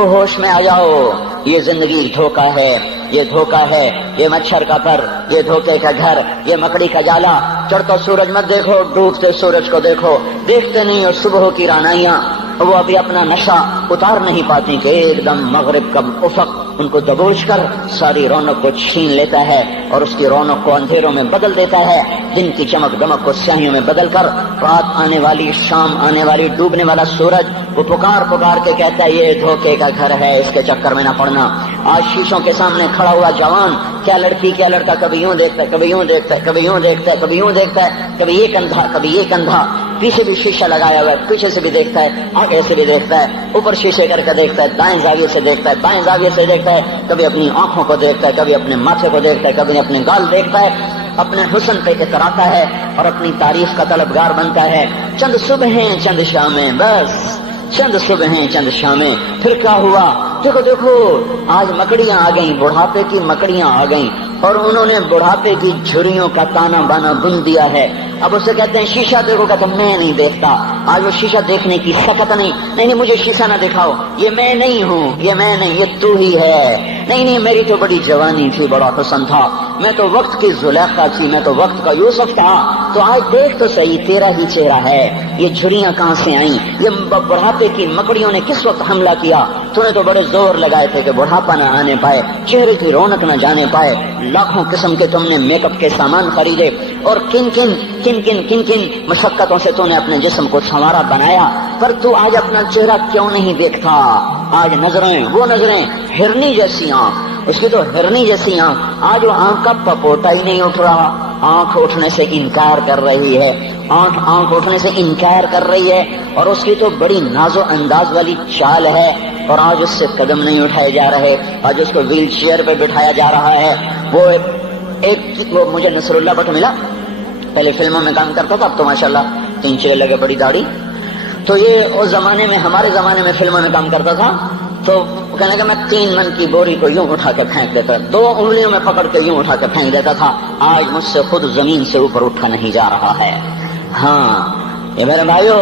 او ہوش میں آ جاؤ، یہ زندگی دھوکہ ہے، یہ دھوکہ ہے، یہ مچھر کا پر، یہ دھوکے کا گھر، یہ مکڑی کا جالا۔ چڑھتا سورج مت دیکھو، ڈوبتے سورج کو دیکھو، دیکھتے نہیں اور صبح کی رانائیاں وہ ابھی اپنا نشہ اتار نہیں پاتی کہ ایک دم مغرب کا افق ان کو دبوچ کر ساری رونق کو چھین لیتا ہے اور اس کی رونق کو اندھیروں میں بدل دیتا ہے، دن کی چمک دمک کو سیاہیوں میں بدل کر رات آنے والی، شام آنے والی، ڈوبنے والا سورج وہ پکار پکار کے کہتا ہے یہ دھوکے کا گھر ہے، اس کے چکر میں نہ پڑنا۔ آج شیشوں کے سامنے کھڑا ہوا جوان کیا لڑکی کیا لڑکا کبھی یوں دیکھتا ہے، کبھی یوں دیکھتا ہے، کبھی یوں دیکھتا ہے، کبھی یوں دیکھتا ہے، کبھی ایک اندھا کبھی ایک اندھا، پیچھے بھی شیشہ لگایا ہوا ہے، پیچھے سے بھی دیکھتا ہے، آگے سے بھی دیکھتا ہے، اوپر شیشے کر کے دیکھتا ہے، دائیں زاویے سے دیکھتا ہے، بائیں زاویے سے دیکھتا ہے، کبھی اپنی آنکھوں کو دیکھتا ہے، کبھی اپنے ماتھے کو دیکھتا ہے، کبھی اپنے گال دیکھتا ہے، اپنے حسن پہ اتراتا ہے اور اپنی تعریف کا طلبگار بنتا ہے۔ چند صبحیں چند شامیں، بس چند صبحیں چند شامیں، پھر کیا ہوا؟ دیکھو دیکھو آج مکڑیاں آ گئیں، بڑھاپے کی مکڑیاں آ گئیں اور انہوں نے بڑھاپے کی جھریوں کا تانا بانا بن دیا ہے۔ اب اسے کہتے ہیں شیشہ دیکھو، کہتا میں نہیں دیکھتا۔ آج وہ شیشہ دیکھنے کی سکت نہیں مجھے شیشہ نہ دکھاؤ، یہ میں نہیں ہوں، یہ میں نہیں، یہ تو ہی ہے۔ نہیں میری تو بڑی جوانی تھی، بڑا حسن تھا، میں تو وقت کی زلیخا تھی، میں تو وقت کا یوسف تھا، تو آج دیکھ تو صحیح تیرا ہی چہرہ ہے، یہ جھریاں کہاں سے آئیں، یہ بڑھاپے کی مکڑیوں نے کس وقت حملہ کیا؟ تو نے تو بڑے زور لگائے تھے کہ بڑھاپا نہ آنے پائے، چہرے کی رونق نہ جانے پائے، لاکھوں قسم کے تم نے میک اپ کے سامان خریدے اور کن کن مشقتوں سے تو نے اپنے جسم کو سنوارا بنایا، پر تو آج اپنا چہرہ کیوں نہیں دیکھتا؟ آج نظریں وہ نظریں ہرنی جیسی آنکھ، اس کی تو ہرنی جیسی آنکھ، آج وہ آنکھ کا پپوٹا ہی نہیں اٹھ رہا، آنکھ اٹھنے سے انکار کر رہی ہے، آنکھ اٹھنے سے انکار کر رہی ہے، اور اس کی تو بڑی ناز و انداز والی چال ہے، اور آج اس سے قدم نہیں اٹھائے جا رہے، آج اس کو ویل چیئر پہ بٹھایا جا رہا ہے۔ وہ مجھے نصر اللہ بٹ ملا، پہلے فلموں میں کام کرتا تھا، اب تو ماشاءاللہ 3 لگے، بڑی داڑھی، تو یہ اس زمانے میں، ہمارے زمانے میں فلموں میں کام کرتا تھا، تو کہنے کہ میں 3 من کی بوری کو یوں اٹھا کے پھینک دیتا، 2 انگلیوں میں پکڑ کے یوں اٹھا کے پھینک دیتا تھا، آج مجھ سے خود زمین سے اوپر اٹھا نہیں جا رہا ہے۔ ہاں یہ میرے بھائیو،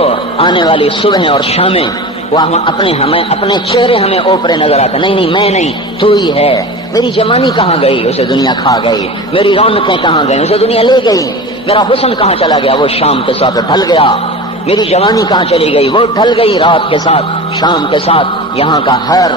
آنے والی صبح اور شامیں وہ اپنے چہرے ہمیں اوپرے نظر آتے، نہیں میں نہیں، تو ہی ہے۔ میری جوانی کہاں گئی؟ اسے دنیا کھا گئی۔ میری رونقیں کہاں گئی؟ اسے دنیا لے گئی۔ میرا حسن کہاں چلا گیا؟ وہ شام کے ساتھ ڈھل گیا۔ میری جوانی کہاں چلی گئی؟ وہ ڈھل گئی رات کے ساتھ، شام کے ساتھ۔ یہاں کا ہر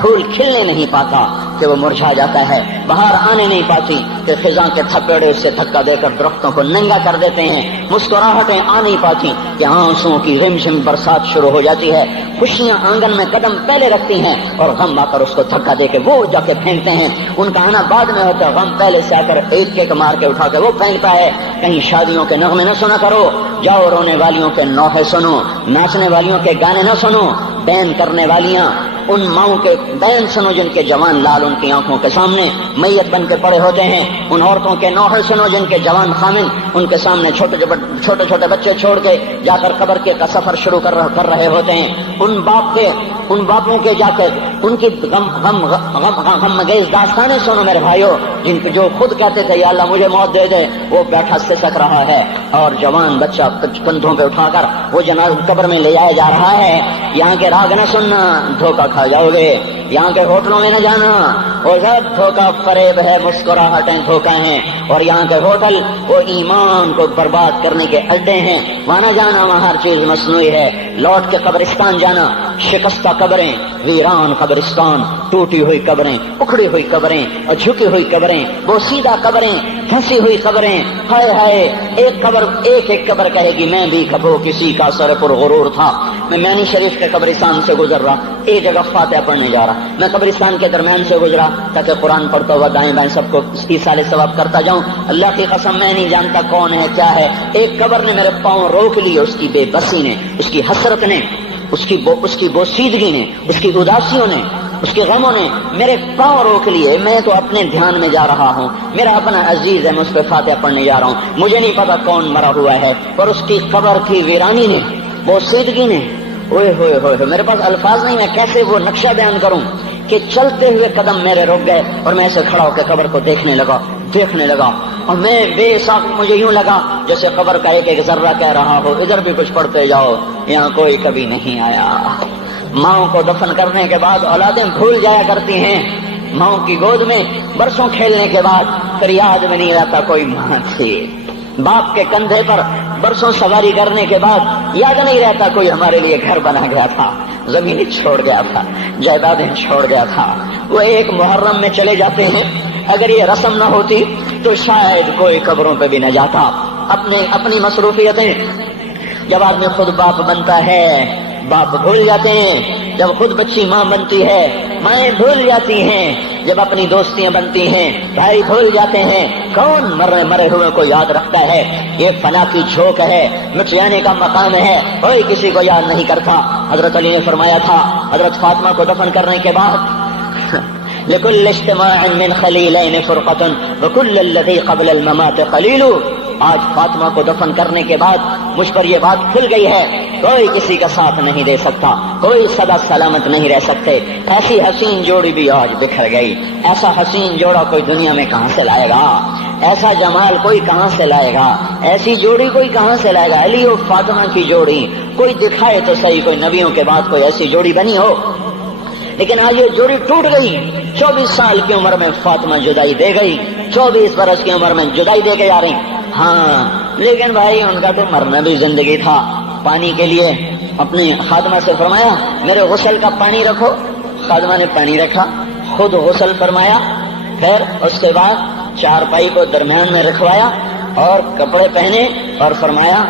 پھول کھلنے نہیں پاتا کہ وہ مرجھا جاتا ہے، بہار آنے نہیں پاتی کہ خزاں کے تھپیڑے سے دھکا دے کر درختوں کو ننگا کر دیتے ہیں، مسکراہٹیں آ نہیں پاتی کہ آنسوؤں کی رمجم برسات شروع ہو جاتی ہے، خوشیاں آنگن میں قدم پہلے رکھتی ہیں اور غم آ کر اس کو دھکا دے کے وہ جا کے پھینکتے ہیں۔ ان کا آنا بعد میں ہوتا ہے، غم پہلے سے آ کر ایک مار کے اٹھا کے وہ پھینکتا ہے۔ کہیں شادیوں کے نغمے نہ سنا کرو، جاؤ رونے والیوں کے نوحے سنو، ناچنے والیوں کے گانے نہ سنو، بین کرنے والیاں ان ماؤں کے بین سنو جن کے جوان لال ان کی آنکھوں کے سامنے میت بن کے پڑے ہوتے ہیں، ان عورتوں کے نوحے سنو جن کے جوان خامن ان کے سامنے چھوٹے چھوٹے بچے چھوڑ کے جا کر قبر کے کا سفر شروع کر رہے ہوتے ہیں، ان باپوں کے جا کر ان کی غم گیز داستانیں سنو میرے بھائیو، جن کے جو خود کہتے تھے یا اللہ مجھے موت دے دے، وہ بیٹھا سسک رہا ہے اور جوان بچہ کندھوں پہ اٹھا کر وہ جنازہ قبر میں لے جایا جا رہا ہے۔ یہاں کے راگ نہ سننا، دھوکہ کھا جاؤ گے۔ یہاں کے ہوٹلوں میں نہ جانا، اور سب دھوکہ فریب ہے، مسکراہٹیں دھوکہ ہیں، اور یہاں کے ہوٹل وہ ایمان کو برباد کرنے کے اڈے ہیں، وہاں نہ جانا، وہاں ہر چیز مصنوعی ہے۔ لوٹ کے قبرستان جانا، شکستہ قبریں، ویران قبرستان، ٹوٹی ہوئی قبریں، اکھڑی ہوئی قبریں اور جھکی ہوئی قبریں، بوسیدہ قبریں، دھنسی ہوئی قبریں، ہائے ہائے، ایک قبر کہے گی میں بھی کبھی کسی کا سر پر غرور تھا۔ میں مینی شریف کے قبرستان سے گزر رہا، ایک جگہ فاتحہ پڑھنے جا رہا، میں قبرستان کے درمیان سے گزرا تاکہ قرآن پڑھتا ہوا دائیں بائیں سب کو ایصال ثواب کرتا جاؤں۔ اللہ کی قسم میں نہیں جانتا کون ہے کیا ہے، ایک قبر نے میرے پاؤں روک لیے، اس کی بے بسی نے، اس کی حسرت نے، اس کی بوسیدگی نے، اس کی اداسیوں نے، اس کے غموں نے میرے پاؤں روک لیے۔ میں تو اپنے دھیان میں جا رہا ہوں، میرا اپنا عزیز ہے، میں اس پہ فاتحہ پڑھنے جا رہا ہوں، مجھے نہیں پتا کون مرا ہوا ہے، اور اس کی قبر کی ویرانی نے، بوسیدگی نے، اوئے ہوئے ہوئے، میرے پاس الفاظ نہیں، میں کیسے وہ نقشہ بیان کروں کہ چلتے ہوئے قدم میرے رک گئے اور میں ایسے کھڑا ہو کے قبر کو دیکھنے لگا، اور میں بے ساکھ مجھے یوں لگا جیسے قبر کا ایک ذرہ کہہ رہا ہو ادھر بھی کچھ پڑھتے جاؤ، یہاں کوئی کبھی نہیں آیا۔ ماؤں کو دفن کرنے کے بعد اولادیں بھول جایا کرتی ہیں، ماؤں کی گود میں برسوں کھیلنے کے بعد پھر یاد میں نہیں رہتا کوئی ماں تھی، باپ کے کندھے پر برسوں سواری کرنے کے بعد یاد نہیں رہتا کوئی ہمارے لیے گھر بنا گیا تھا، زمین چھوڑ گیا تھا، جائیدادیں چھوڑ گیا تھا۔ وہ ایک محرم میں چلے جاتے ہیں، اگر یہ رسم نہ ہوتی تو شاید کوئی قبروں پہ بھی نہ جاتا۔ اپنی مصروفیتیں، جب آدمی خود باپ بنتا ہے باپ بھول جاتے ہیں، جب خود بچی ماں بنتی ہے مائیں بھول جاتی ہیں، جب اپنی دوستیاں بنتی ہیں بھائی بھول جاتے ہیں۔ کون مرے ہوئے کو یاد رکھتا ہے؟ یہ فنا کی جھوک ہے، مٹ جانے کا مقام ہے، کوئی کسی کو یاد نہیں کرتا۔ حضرت علی نے فرمایا تھا حضرت فاطمہ کو دفن کرنے کے بعد لكل اجتماع من خلیلین فرقۃ وكل الذی قبل الممات قلیل۔ آج فاطمہ کو دفن کرنے کے بعد مجھ پر یہ بات کھل گئی ہے، کوئی کسی کا ساتھ نہیں دے سکتا، کوئی سدا سلامت نہیں رہ سکتے۔ ایسی حسین جوڑی بھی آج بکھر گئی، ایسا حسین جوڑا کوئی دنیا میں کہاں سے لائے گا؟ ایسا جمال کوئی کہاں سے لائے گا؟ ایسی جوڑی کوئی کہاں سے لائے گا؟ علی و فاطمہ کی جوڑی کوئی دکھائے تو صحیح، کوئی نبیوں کے بعد کوئی ایسی جوڑی بنی ہو۔ لیکن آج یہ جوڑی ٹوٹ گئی۔ 24 سال کی عمر میں فاطمہ جدائی دے گئی، 24 برس کی عمر میں جدائی دے کے جا رہی۔ ہاں لیکن بھائی ان کا تو مرنا بھی زندگی تھا۔ پانی کے لیے اپنی خادمہ سے فرمایا میرے غسل کا پانی رکھو، خادمہ نے پانی رکھا، خود غسل فرمایا، پھر اس کے بعد چارپائی کو درمیان میں رکھوایا اور کپڑے پہنے اور فرمایا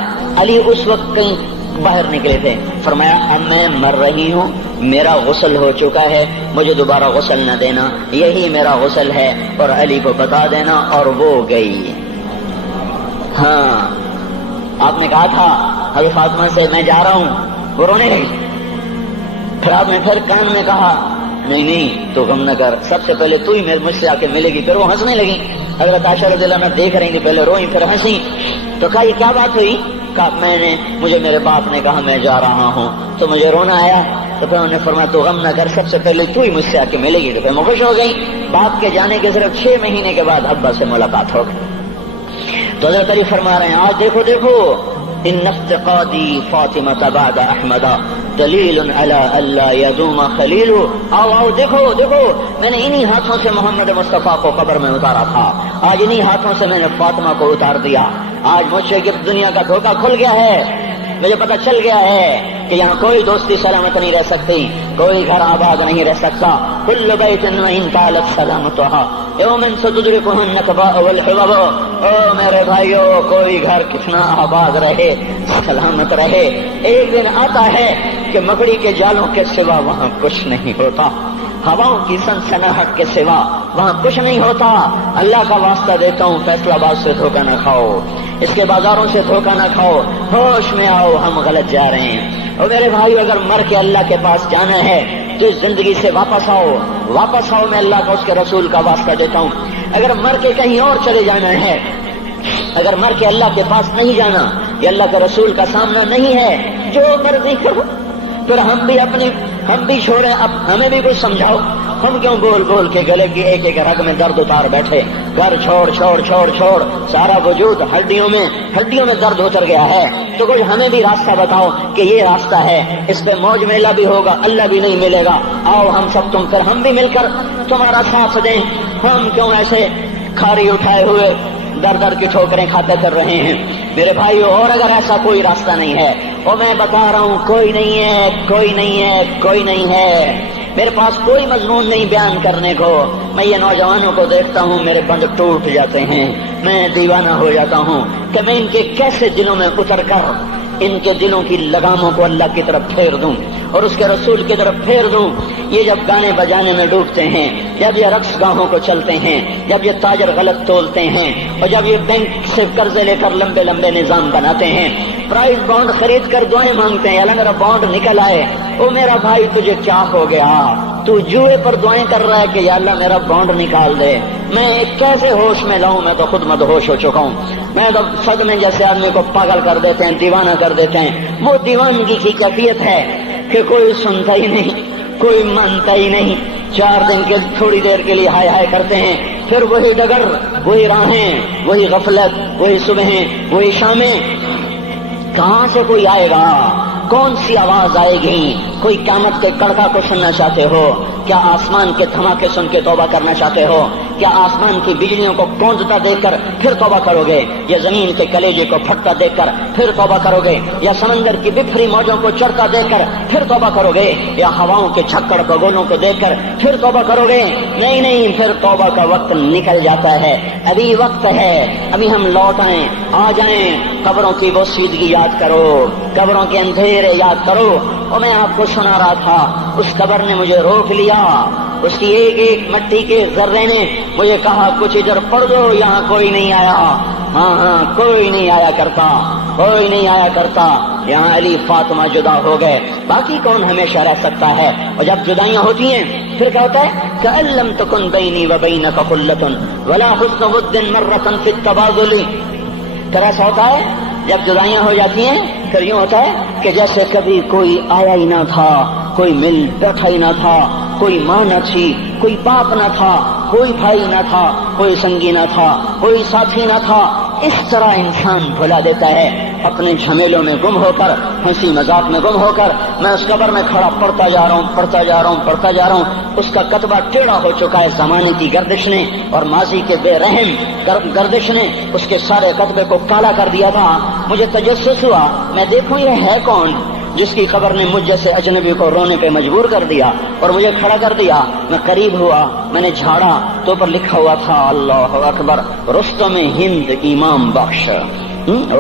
علی اس وقت کہیں باہر نکلے تھے، فرمایا اب میں مر رہی ہوں، میرا غسل ہو چکا ہے، مجھے دوبارہ غسل نہ دینا، یہی میرا غسل ہے اور علی کو بتا دینا۔ اور وہ گئی۔ ہاں آپ نے کہا تھا حضرت فاطمہ سے میں جا رہا ہوں، وہ رونے لگی۔ پھر آپ نے پھر کان میں کہا نہیں تو غم نہ کر، سب سے پہلے تو ہی مجھ سے آ کے ملے گی۔ پھر وہ ہنسنے لگی۔ حضرت عائشہ رضی اللہ عنہا دیکھ رہی تھی، پہلے روئی پھر ہنسی۔ تو کہا یہ کیا بات ہوئی؟ کہا مجھے میرے باپ نے کہا میں جا رہا ہوں تو مجھے رونا آیا، تو پھر انہوں نے فرمایا تو غم نہ کر، سب سے پہلے تو ہی مجھ سے آ کے ملے گی۔ تو پھر میں خوش ہو گئی۔ باپ کے جانے کے صرف 6 مہینے کے بعد ابا سے ملاقات ہو گئی۔ تو حضرت علی فرما رہے ہیں آج دیکھو ان افتقادی فاطمہ بعد احمد دلیل علی اللہ یدوم خلیل۔ آؤ دیکھو میں نے انہی ہاتھوں سے محمد مصطفیٰ کو قبر میں اتارا تھا، آج انہی ہاتھوں سے میں نے فاطمہ کو اتار دیا۔ آج مجھ سے دنیا کا دھوکہ کھل گیا ہے، مجھے پتہ چل گیا ہے کہ یہاں کوئی دوستی سلامت نہیں رہ سکتی، کوئی گھر آباد نہیں رہ سکتا۔ کل بیت وإن طالت سلامتها یوما ستدركه النكباء والحباب۔ او میرے بھائیو، کوئی گھر کتنا آباد رہے، سلامت رہے، ایک دن آتا ہے کہ مکڑی کے جالوں کے سوا وہاں کچھ نہیں ہوتا، ہواؤں کی سنسناہٹ کے سوا وہاں کچھ نہیں ہوتا۔ اللہ کا واسطہ دیتا ہوں فیصلہ آباد سے دھوکہ نہ کھاؤ، اس کے بازاروں سے دھوکہ نہ کھاؤ، ہوش میں آؤ، ہم غلط جا رہے ہیں۔ اور میرے بھائیو، اگر مر کے اللہ کے پاس جانا ہے تو اس زندگی سے واپس آؤ، میں اللہ کا اس کے رسول کا واسطہ دیتا ہوں۔ اگر مر کے کہیں اور چلے جانا ہے، اگر مر کے اللہ کے پاس نہیں جانا یا اللہ کے رسول کا سامنا نہیں ہے، جو مرضی کرو، پھر ہم بھی چھوڑیں، اب ہمیں بھی کچھ سمجھاؤ۔ ہم کیوں بول کے گلے کی ایک رگ میں درد اتار بیٹھے؟ گھر چھوڑ سارا وجود ہڈیوں میں درد اتر گیا ہے، تو کچھ ہمیں بھی راستہ بتاؤ کہ یہ راستہ ہے، اس پہ موج میلہ بھی ہوگا، اللہ بھی نہیں ملے گا۔ آؤ ہم سب ہم بھی مل کر تمہارا ساتھ دیں۔ ہم کیوں ایسے کھاری اٹھائے ہوئے در کی ٹھوکریں کھاتے پھر رہے ہیں؟ میرے بھائیو، اور اگر ایسا کوئی راستہ نہیں ہے، اور میں بتا رہا ہوں کوئی نہیں ہے، میرے پاس کوئی مضمون نہیں بیان کرنے کو، میں یہ نوجوانوں کو دیکھتا ہوں میرے بند ٹوٹ جاتے ہیں، میں دیوانہ ہو جاتا ہوں کہ میں ان کے کیسے دلوں میں اتر کر ان کے دلوں کی لگاموں کو اللہ کی طرف پھیر دوں اور اس کے رسول کی طرف پھیر دوں۔ یہ جب گانے بجانے میں ڈوبتے ہیں، جب یہ رقص گاہوں کو چلتے ہیں، جب یہ تاجر غلط تولتے ہیں، اور جب یہ بینک سے قرضے لے کر لمبے نظام بناتے ہیں، پرائز بانڈ خرید کر دعائیں مانگتے ہیں، اللہ میرا بانڈ نکل آئے۔ او میرا بھائی، تجھے کیا ہو گیا؟ تو جوئے پر دعائیں کر رہا ہے کہ یا اللہ میرا بانڈ نکال دے۔ میں کیسے ہوش میں لاؤں؟ میں تو خود مدہوش ہو چکا ہوں۔ میں تو صدمے جیسے آدمی کو پاگل کر دیتے ہیں، دیوانہ کر دیتے ہیں۔ وہ دیوانگی کی کیفیت ہے کہ کوئی سنتا ہی نہیں، کوئی مانتا ہی نہیں، 4 دن کے تھوڑی دیر کے لیے ہائے کرتے ہیں، پھر وہی ڈگر، وہی راہیں، وہی غفلت، وہی صبحیں، وہی شامیں۔ کہاں سے کوئی آئے گا؟ کون سی آواز آئے گی؟ کوئی قیامت کے کڑکا کو سننا چاہتے ہو؟ کیا آسمان کے دھماکے سن کے توبہ کرنا چاہتے ہو؟ کیا آسمان کی بجلیوں کو گونجتا دیکھ کر پھر توبہ کرو گے؟ یا زمین کے کلیجے کو پھٹتا دیکھ کر پھر توبہ کرو گے؟ یا سمندر کی بکھری موجوں کو چڑھتا دیکھ کر پھر توبہ کرو گے؟ یا ہواؤں کے جھکڑ بگولوں کو دیکھ کر پھر توبہ کرو گے؟ نہیں نہیں، پھر توبہ کا وقت نکل جاتا ہے، ابھی وقت ہے، ابھی ہم لوٹ آئیں، آ جائیں۔ قبروں کی وہ سیدگی یاد کرو، قبروں کے اندھیرے یاد کرو۔ اور میں آپ کو سنا رہا تھا، اس قبر نے مجھے روک لیا، اس کی ایک ایک مٹی کے ذرے نے مجھے کہا کچھ ادھر پڑ دو، یہاں کوئی نہیں آیا۔ ہاں کوئی نہیں آیا کرتا، کوئی نہیں آیا کرتا۔ یہاں علی فاطمہ جدا ہو گئے، باقی کون ہمیشہ رہ سکتا ہے؟ اور جب جدائیاں ہوتی ہیں پھر کیا ہوتا ہے؟ كأن لم تكن بيني وبينك خلة ولا حسن ود مرة في التبادل۔ پھر ایسا ہوتا ہے جب جدائیاں ہو جاتی ہیں پھر یوں ہوتا ہے کہ جیسے کبھی کوئی آیا ہی نہ تھا، کوئی مل بیٹھا ہی نہ تھا، کوئی ماں نہ تھی، کوئی باپ نہ تھا، کوئی بھائی نہ تھا، کوئی سنگی نہ تھا، کوئی ساتھی نہ تھا۔ اس طرح انسان بھلا دیتا ہے، اپنے جھمیلوں میں گم ہو کر، ہنسی مذاق میں گم ہو کر۔ میں اس قبر میں کھڑا پڑھتا جا رہا ہوں، پڑھتا جا رہا ہوں، پڑھتا جا رہا ہوں۔ اس کا کتبہ ٹیڑھا ہو چکا ہے زمانے کی گردش نے اور ماضی کے بے رحم گردش نے اس کے سارے کتبے کو کالا کر دیا تھا۔ مجھے تجسس ہوا، میں دیکھوں یہ ہے کون جس کی خبر نے مجھ جیسے اجنبی کو رونے پہ مجبور کر دیا اور مجھے کھڑا کر دیا۔ میں قریب ہوا، میں نے جھاڑا تو پر لکھا ہوا تھا اللہ اکبر، رستم ہند امام بخش۔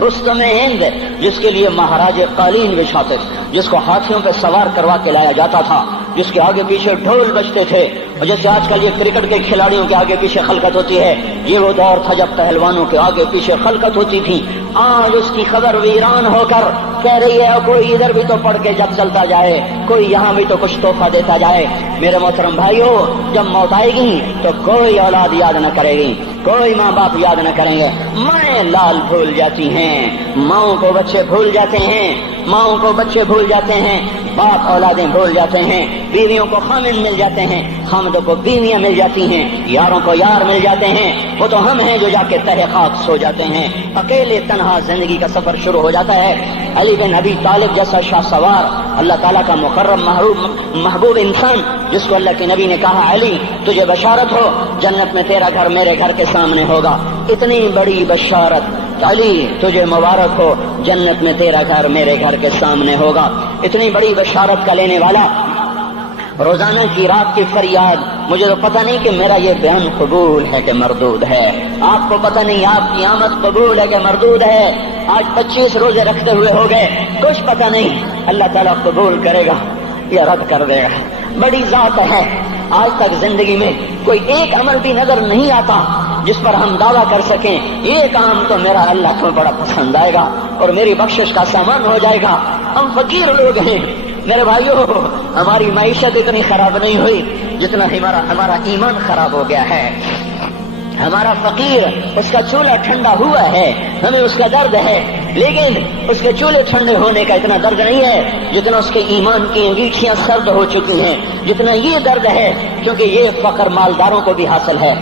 رستم ہند، جس کے لیے مہاراج قالین بچھاتے، جس کو ہاتھیوں پہ سوار کروا کے لایا جاتا تھا، جس کے آگے پیچھے ڈھول بجتے تھے، اور جیسے آج کل یہ کرکٹ کے کھلاڑیوں کے آگے پیچھے خلقت ہوتی ہے، یہ وہ دور تھا جب پہلوانوں کے آگے پیچھے خلقت ہوتی تھی۔ آج اس کی خبر ویران ہو کر کہہ رہی ہے کوئی ادھر بھی تو پڑھ کے جب چلتا جائے، کوئی یہاں بھی تو کچھ تحفہ دیتا جائے۔ میرے محترم بھائیو، جب موت آئے گی تو کوئی اولاد یاد نہ کرے گی، کوئی ماں باپ یاد نہ کریں گے، مائیں لال بھول جاتی ہیں، ماؤں کو بچے بھول جاتے ہیں، ماؤں کو بچے بھول جاتے ہیں، باپ اولادیں بھول جاتے ہیں، بیویوں کو خامن مل جاتے ہیں، خامدوں کو بیویاں مل جاتی ہیں، یاروں کو یار مل جاتے ہیں۔ وہ تو ہم ہیں جو جا کے تہہ خاک سو جاتے ہیں، اکیلے تنہا زندگی کا سفر شروع ہو جاتا ہے۔ علی بن ابی طالب جیسا شاہ سوار، اللہ تعالیٰ کا مقرب محبوب انسان، جس کو اللہ کے نبی نے کہا علی تجھے بشارت ہو، جنت میں تیرا گھر میرے گھر کے سامنے ہوگا، اتنی بڑی بشارت علی تجھے مبارک ہو، جنت میں تیرا گھر میرے گھر کے سامنے ہوگا۔ اتنی بڑی بشارت کا لینے والا، روزانہ کی رات کی فریاد، مجھے تو پتہ نہیں کہ میرا یہ بیان قبول ہے کہ مردود ہے، آپ کو پتہ نہیں آپ کی آمد قبول ہے کہ مردود ہے۔ آج 25 روزے رکھتے ہوئے ہو گئے، کچھ پتہ نہیں اللہ تعالیٰ قبول کرے گا یا رد کر دے گا۔ بڑی ذات ہے، آج تک زندگی میں کوئی ایک عمل بھی نظر نہیں آتا جس پر ہم دعویٰ کر سکیں یہ کام تو میرا اللہ کو بڑا پسند آئے گا اور میری بخشش کا سامان ہو جائے گا۔ ہم فقیر لوگ ہیں میرے بھائیوں، ہماری معیشت اتنی خراب نہیں ہوئی جتنا ہمارا ایمان خراب ہو گیا ہے۔ ہمارا فقیر، اس کا چولہا ٹھنڈا ہوا ہے، ہمیں اس کا درد ہے، لیکن اس کے چولہے ٹھنڈے ہونے کا اتنا درد نہیں ہے جتنا اس کے ایمان کی انگیٹھیاں سرد ہو چکی ہیں، جتنا یہ درد ہے، کیونکہ یہ فقر مالداروں کو بھی حاصل ہے۔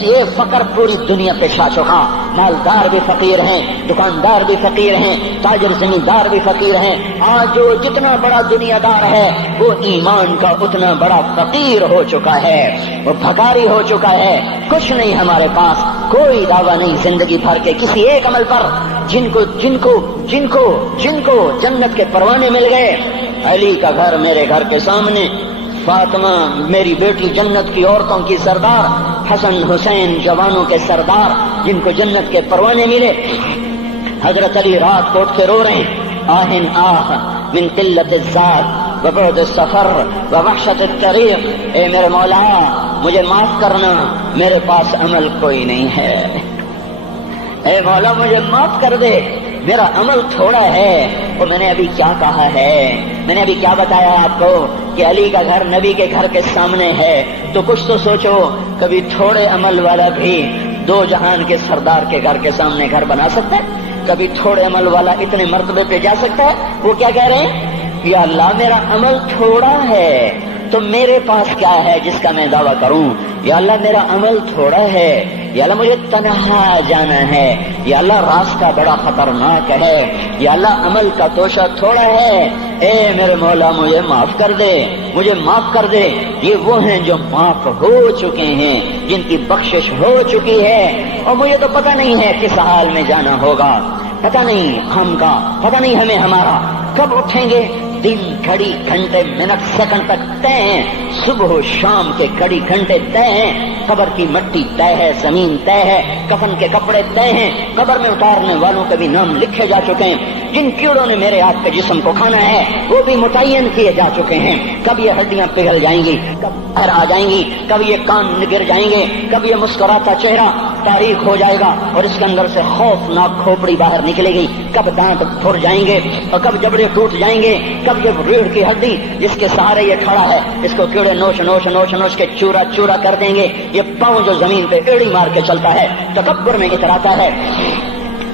یہ فقر پوری دنیا پہ چھا چکا، مالدار بھی فقیر ہیں، دکاندار بھی فقیر ہیں، تاجر زمیندار بھی فقیر ہیں۔ آج جو جتنا بڑا دنیا دار ہے وہ ایمان کا اتنا بڑا فقیر ہو چکا ہے، وہ بھکاری ہو چکا ہے۔ کچھ نہیں ہمارے پاس، کوئی دعویٰ نہیں زندگی بھر کے کسی ایک عمل پر، جن کو جنت کے پروانے مل گئے۔ علی کا گھر میرے گھر کے سامنے، فاطمہ میری بیٹی جنت کی عورتوں کی سردار، حسن حسین جوانوں کے سردار جن کو جنت کے پروانے ملے۔ حضرت علی رات کو اٹھ کے رو رہے ہیں، آہن آہ من قلت الذات وبعد السفر ووحشت الطریق، اے میرے مولا مجھے معاف کرنا، میرے پاس عمل کوئی نہیں ہے، اے مولا مجھے معاف کر دے، میرا عمل تھوڑا ہے۔ اور میں نے ابھی کیا کہا ہے، میں نے ابھی کیا بتایا آپ کو کہ علی کا گھر نبی کے گھر کے سامنے ہے، تو کچھ تو سوچو، کبھی تھوڑے عمل والا بھی دو جہان کے سردار کے گھر کے سامنے گھر بنا سکتا ہے؟ کبھی تھوڑے عمل والا اتنے مرتبے پہ جا سکتا ہے؟ وہ کیا کہہ رہے ہیں، یا اللہ میرا عمل تھوڑا ہے تو میرے پاس کیا ہے جس کا میں دعویٰ کروں؟ یا اللہ میرا عمل تھوڑا ہے یا اللہ مجھے تنہا جانا ہے، یا اللہ راستہ بڑا خطرناک ہے، یا اللہ عمل کا توشہ تھوڑا ہے، اے میرے مولا مجھے معاف کر دے، مجھے معاف کر دے۔ یہ وہ ہیں جو معاف ہو چکے ہیں، جن کی بخشش ہو چکی ہے، اور مجھے تو پتہ نہیں ہے کس حال میں جانا ہوگا، پتہ نہیں ہم کا، پتہ نہیں ہمیں ہمارا کب اٹھیں گے۔ دن گھڑی گھنٹے منٹ سیکنڈ تک طے ہیں، صبح و شام کے گھڑی گھنٹے طے ہیں، قبر کی مٹی طے ہے، زمین طے ہے، کفن کے کپڑے طے ہیں، قبر میں اتارنے والوں کے بھی نام لکھے جا چکے ہیں، جن کیڑوں نے میرے آپ کے جسم کو کھانا ہے وہ بھی متعین کیے جا چکے ہیں۔ کب یہ ہڈیاں پگھل جائیں گی، کب باہر آ جائیں گی، کب یہ کان گر جائیں گے، کب یہ مسکراتا چہرہ تاریخ ہو جائے گا اور اس کے اندر سے خوفناک کھوپڑی باہر نکلے گی، کب دانت پھر جائیں گے اور کب جبڑے ٹوٹ جائیں گے، کب یہ ریڑھ کی ہڈی جس کے سہارے یہ کھڑا ہے اس کو کیڑے نوچ نوچ نوچ نوچ کے چورا چورا کر دیں گے، یہ پاؤں جو زمین پہ ایڑی مار کے چلتا ہے تکبر میں اتراتا ہے،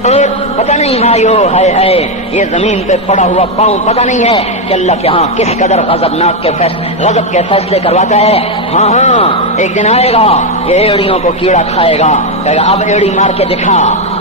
اور پتہ نہیں بھائیو ہے یہ زمین پہ پڑا ہوا پاؤں پتہ نہیں ہے کہ اللہ کے ہاں کس قدر غضب کے فیصلے کرواتا ہے۔ ہاں ایک دن آئے گا یہ ایڑیوں کو کیڑا کھائے گا، کہے گا اب ایڑی مار کے دکھا،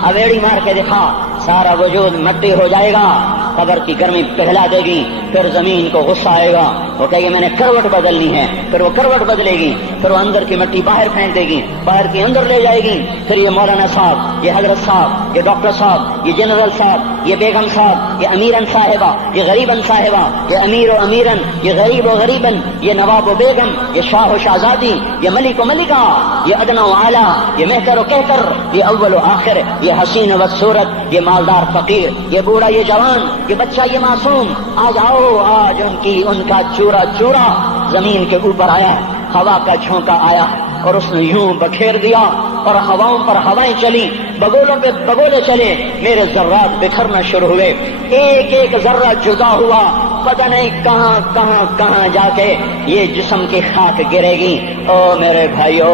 اب ایڑی مار کے دکھا، سارا وجود مٹی ہو جائے گا، قبر کی گرمی پگھلا دے گی، پھر زمین کو غصہ آئے گا، وہ کہے گی میں نے کروٹ بدلنی ہے، پھر وہ کروٹ بدلے گی، پھر وہ اندر کی مٹی باہر پھینک دے گی، باہر کی اندر لے جائے گی، پھر یہ مولانا صاحب، یہ حضرت صاحب، یہ ڈاکٹر صاحب، یہ جنرل صاحب، یہ بیگم صاحب، یہ امیرن صاحبہ، یہ غریبن صاحبہ، یہ امیر و امیرن، یہ غریب و غریبن، یہ نواب و بیگم، یہ شاہ و شہزادی، یہ ملک و ملکہ، یہ ادنا و اعلیٰ، یہ مہتر و کہتر، یہ اول و آخر، یہ حسین و صورت، یہ مالدار فقیر، یہ بوڑھا یہ جوان، یہ بچہ یہ معصوم، آج آؤ، آج ان کا چورا چورا زمین کے اوپر آیا، ہوا کا جھونکا آیا اور اس نے یوں بکھیر دیا اور ہواؤں پر ہوائیں چلی، بگولوں پہ بگولے چلے، میرے ذرات بکھرنا شروع ہوئے، ایک ایک ذرہ جدا ہوا، پتہ نہیں کہاں کہاں کہاں جا کے یہ جسم کی خاک گرے گی۔ او میرے بھائیو،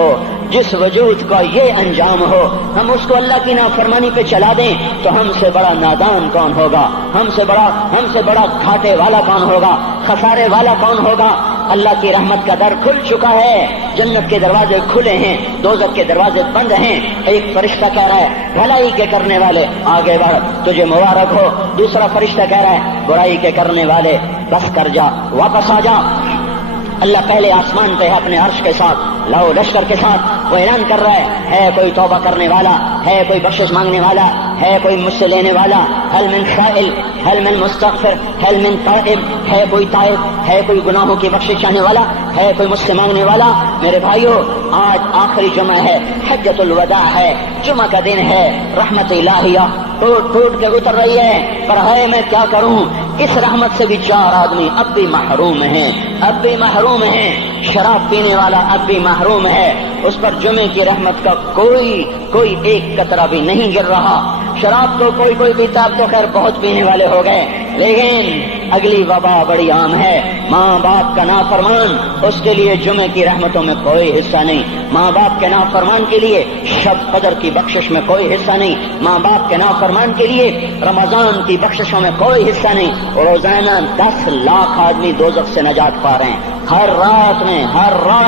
جس وجود کا یہ انجام ہو، ہم اس کو اللہ کی نافرمانی پہ چلا دیں تو ہم سے بڑا نادان کون ہوگا، ہم سے بڑا گھاٹے والا کون ہوگا، خسارے والا کون ہوگا۔ اللہ کی رحمت کا در کھل چکا ہے، جنت کے دروازے کھلے ہیں، دوزخ کے دروازے بند ہیں۔ ایک فرشتہ کہہ رہا ہے بھلائی کے کرنے والے آگے بڑھ، تجھے مبارک ہو، دوسرا فرشتہ کہہ رہا ہے برائی کے کرنے والے بس کر جا، واپس آ جا۔ اللہ پہلے آسمان پہ ہے اپنے عرش کے ساتھ، لاؤ لشکر کے ساتھ، وہ اعلان کر رہا ہے کوئی توبہ کرنے والا، ہے کوئی بخشش مانگنے والا، ہے کوئی مجھ سے لینے والا، هل من سائل، هل من مستغفر، هل من تائب، ہے کوئی تائب، ہے کوئی گناہوں کی بخشش چاہنے والا، ہے کوئی مجھ سے مانگنے والا۔ میرے بھائیو، آج آخری جمعہ ہے، حجۃ الوداع ہے، جمعہ کا دن ہے، رحمت الہیہ ٹوٹ ٹوٹ کے اتر رہی ہے، پر ہے میں کیا کروں، اس رحمت سے بھی 4 آدمی اب بھی محروم ہیں، اب بھی محروم ہیں۔ شراب پینے والا اب بھی محروم ہے، اس پر جمعے کی رحمت کا کوئی ایک قطرہ بھی نہیں گر رہا۔ شراب تو کوئی پیتا، اب تو خیر بہت پینے والے ہو گئے، لیکن اگلی وبا بڑی عام ہے، ماں باپ کا نافرمان، اس کے لیے جمعے کی رحمتوں میں کوئی حصہ نہیں، ماں باپ کے نافرمان کے لیے شب قدر کی بخشش میں کوئی حصہ نہیں، ماں باپ کے نافرمان کے لیے رمضان کی بخششوں میں کوئی حصہ نہیں۔ اور روزانہ 10 لاکھ آدمی دوزخ سے نجات پا رہے ہیں، ہر رات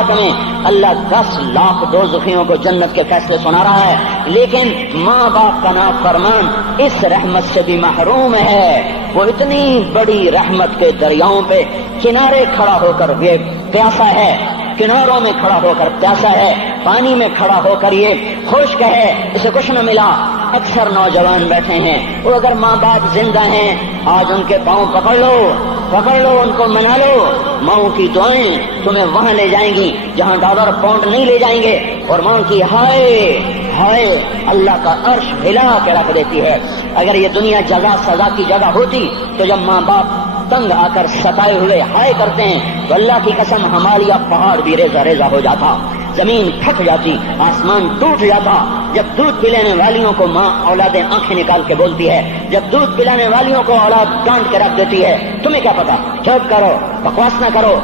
میں اللہ 10 لاکھ دوزخیوں کو جنت کے فیصلے سنا رہا ہے، لیکن ماں باپ کا نافرمان اس رحمت سے بھی محروم ہے۔ وہ اتنی بڑی رحمت کے دریاؤں پہ کنارے کھڑا ہو کر یہ پیاسا ہے، کناروں میں کھڑا ہو کر پیاسا ہے، پانی میں کھڑا ہو کر یہ خشک ہے، اسے کچھ نہ ملا۔ اکثر نوجوان بیٹھے ہیں، وہ اگر ماں باپ زندہ ہیں آج ان کے پاؤں پکڑ لو، ان کو منا لو، ماؤں کی دعائیں تمہیں وہاں لے جائیں گی جہاں ڈالر پاؤنڈ نہیں لے جائیں گے، اور ماں کی ہائے اللہ کا عرش ہلا کے رکھ دیتی ہے۔ اگر یہ دنیا جزا سزا کی جگہ ہوتی تو جب ماں باپ تنگ آ کر ستائے ہوئے ہائے کرتے ہیں تو اللہ کی قسم ہمالیہ پہاڑ بھی ریزہ ریزہ ہو جاتا، زمین پھٹ جاتی، آسمان ٹوٹ جاتا۔ جب دودھ پلانے والیوں کو ماں اولادیں آنکھیں نکال کے بولتی ہے، جب دودھ پلانے والیوں کو اولاد ڈانٹ کے رکھ دیتی ہے، تمہیں کیا پتا، چپ کرو، بکواس نہ کرو۔